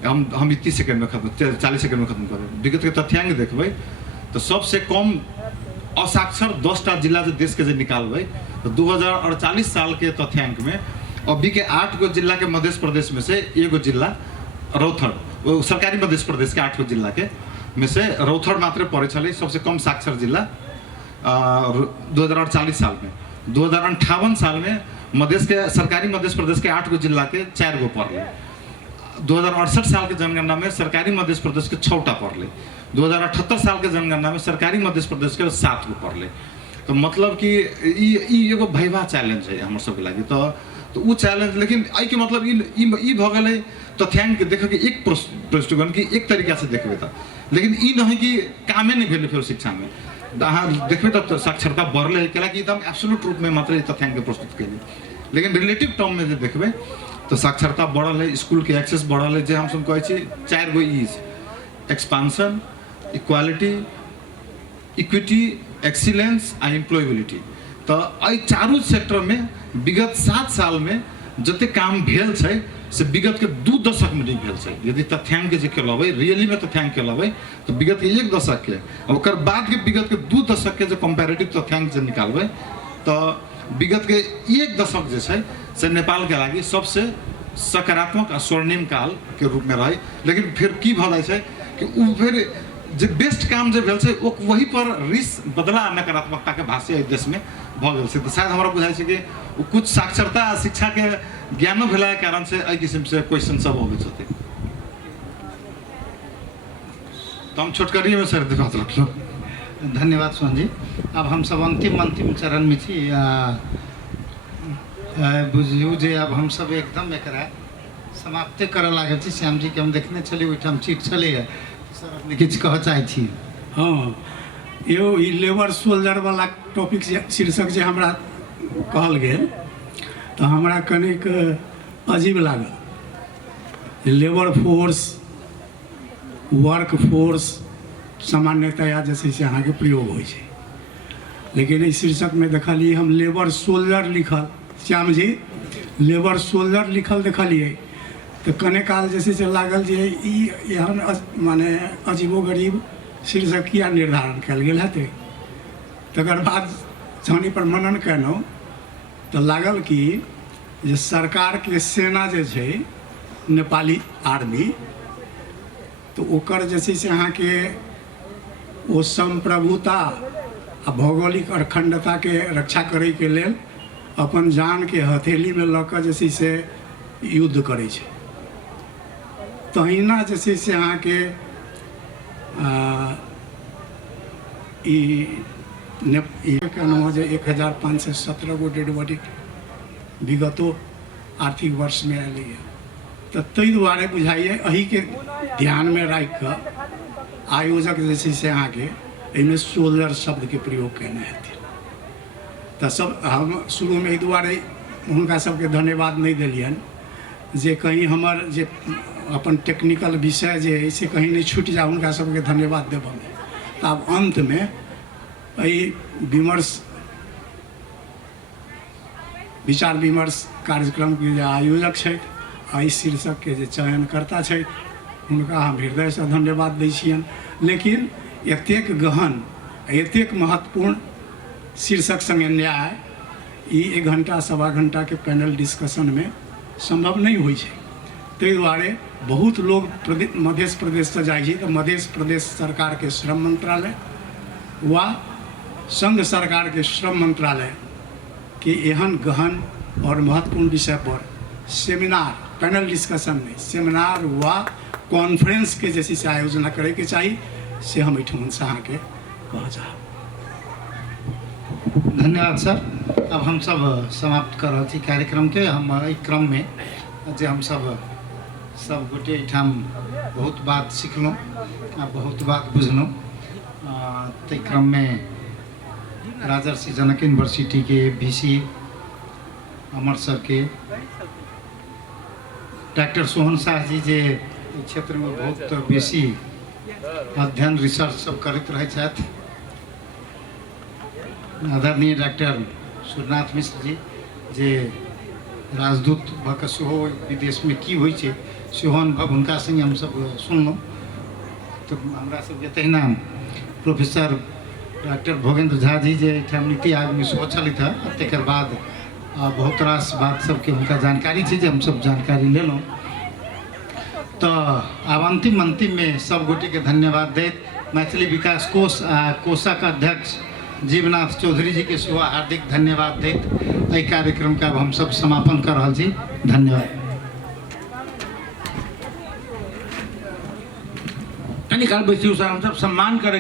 हम 30 सेकंड में खत्म 40 सेकंड में खत्म करब विगत के तथ्यांक देखबै तो सबसे कम असाक्षर 10टा जिला जो देश के जो निकालबै तो 2048 साल के तथ्यांक में अभी के 8 गो जिला के मध्य प्रदेश में से एगो जिला रौतहट सरकारी मध्य प्रदेश के 8 गो जिला के में से रौतहट मात्र पड़े छलै सबसे कम साक्षर जिला 2048 साल में 2058 साल में मध्य के सरकारी मध्य प्रदेश के 8 गो जिला के 4 गो पड़ले 2068 साल के जनगणना में सरकारी मध्य प्रदेश के 6टा पड़ले 2078 साल के जनगणना में सरकारी मध्य प्रदेश के 7 गो पड़ले तो मतलब कि एगो भयवा चैलेंज है हमर सबके लागि तो वो चैलेंज लेकिन आई के मतलब ई भ गेलै तथ्यांक देख के एक पृष्ठभूमि की एक तरीका से देखबे त लेकिन ई नहीं कि कामे नहीं भेले फेर शिक्षा में अहाँ देखबे तो साक्षरता बढ़ले है कैलाकि एकदम एब्सोल्यूट रूप में मात्र तथ्यांक के प्रस्तुत केली लेकिन रिलेटिव टर्म में जे देखबे तो साक्षरता बढ़ल है स्कूल के एक्सेस बढ़ल है जे हम सब कहै छी 4 गो E's expansion equality equity excellence आ एम्प्लॉयबिलिटी तो एहि चारू सेक्टर में विगत 7 साल में जते काम भेल छै से विगत के 2 दशक में नहीं भेल छै यदि तथ्यांक जे केलबै रियली में तथ्यांक केलबै तो विगत के 1 दशक के ओकर बाद के विगत के 2 दशक के जो कंपैरेटिव तथ्यांक जे निकालबै तो विगत के 1 दशक जे छै से नेपाल के लागि सबसे सकारात्मक आ स्वर्णिम काल के रूप में रही लेकिन फिर की भ जाइ छै कि उ फिर जो बेस्ट काम जो भेल छै वही पर रिस बदला नकारात्मकता के भाष्य देश में भ गेल छै तो शायद हमरा बुझाइ छै कि कुछ साक्षरता शिक्षा के ज्ञानो भेला के कारण से एहि किस्म से क्वेश्चन सब होबे छथि तो हम छोटकरी में सर बात रखलो धन्यवाद सोहन जी अब हम सब अंतिम चरण में छी बुझियौ जे अब हम सब एकदम एकरा समाप्त करऽ लागल छी श्याम जी के हम देखने छली ओहिठाम चिट छलै सर अपने किछु कहऽ चाहै छी हाँ यो ई लेबर सोल्जर वाला टॉपिक शीर्षक जे हमरा कहल गेल तो हमरा कनिक अजीब लागल लेबर फोर्स वर्क फोर्स सामान्यतया जैसे से अहाँ के प्रयोग होइ छै लेकिन इस शीर्षक में देखलिए हम लेबर सोल्जर लिखल श्याम जी लेबर सोल्जर लिखल देखलिए तो कने काल जैसे से लागल जे एहन माने अजीबो गरीब शीर्षक किया निर्धारण कल गेल हेतै तकर बाद जहनी पर मनन केलहुँ तो लागल कि जे सरकार के सेना जे छै नेपाली आर्मी, तो ओकर जे छै से अहाँके ओ संप्रभुता आ भौगोलिक अखंडता के रक्षा करे के लेल अपन जान के हथेली में लऽ कऽ जे छै से युद्ध करै छै। तहिना जे छै से अहाँके कहलहुँ जे 1517 गो डेड बॉडी विगतो आर्थिक वर्ष में एलै है। तो ताहि दुआरे बुझाइए एही के ध्यान में राखि कऽ आयोजक जे छै से अहाँके एहिमे सोल्जर शब्द के प्रयोग केने हेथिन। तऽ सब हम शुरूमे एहि दुआरे हुनका सबके धन्यवाद नहीं देलियनि जे कहीं हमर जे अपन टेक्निकल विषय जे है से कहीं नहीं छूट जाए, हुनका सबके धन्यवाद देबऽमे। तऽ आब अंत में एहि विचार विमर्श कार्यक्रम के जे आयोजक छथि, एहि शीर्षक के जे चयनकर्ता छथि, हुनका हम हृदय से धन्यवाद दै छियनि। लेकिन एतेक गहन एतेक महत्वपूर्ण शीर्षक संगे न्याय ई 1 घंटा सवा घंटा के पैनल डिस्कशन में संभव नहीं होइ छै। ताहि दुआरे बहुत लोग मध्य प्रदेश से जाइ छै तऽ मध्य प्रदेश सरकार के श्रम मंत्रालय वा संघ सरकार के श्रम मंत्रालय के एहन गहन और महत्वपूर्ण विषय पर सेमिनार, पैनल डिस्कशन में सेमिनार वा कॉन्फ्रेंस के जैसे से आयोजना करे के चाहिए से हम एठमन से अहाँ के कह जा। धन्यवाद सर। अब हम सब समाप्त कर रहल छी कार्यक्रम के। हम एहि क्रम में जे हम सब गोटे एहिठाम बहुत बात सीखलहुँ आ बहुत बात बुझलहुँ। ताहि क्रम में राजर्षि जनक यूनिवर्सिटी के VC अमृतसर के डॉक्टर सोहन शाह जी जे क्षेत्र में बहुत बेसी अध्ययन रिसर्च सब करते रहे छथि, आदरणीय डॉक्टर सूर्यनाथ मिश्र जी जे राजदूत भऽ कऽ सेहो विदेश में की होइ छै सेहो अनुभव हुनका संगे हमसब सुनलहुँ। तो हमरा सबके तहिना प्रोफेसर डॉक्टर भोगेंद्र झा जी जे एहिठाम नीति आयोग में सेहो छलथि हँ। तकर बाद बहुत रास बात सबके हुनका जानकारी छै जे हमसब जानकारी लेलहुँ। तो आब अंतिम में सब गोटे के धन्यवाद दैत मैथिली विकास कोष आ कोषक अध्यक्ष जीवनाथ चौधरी जी के सेहो हार्दिक धन्यवाद दैत एहि कार्यक्रम का हम सब समापन कर रहल छी। धन्यवाद। कनी काल बैसियो सर, हम सब सम्मान करे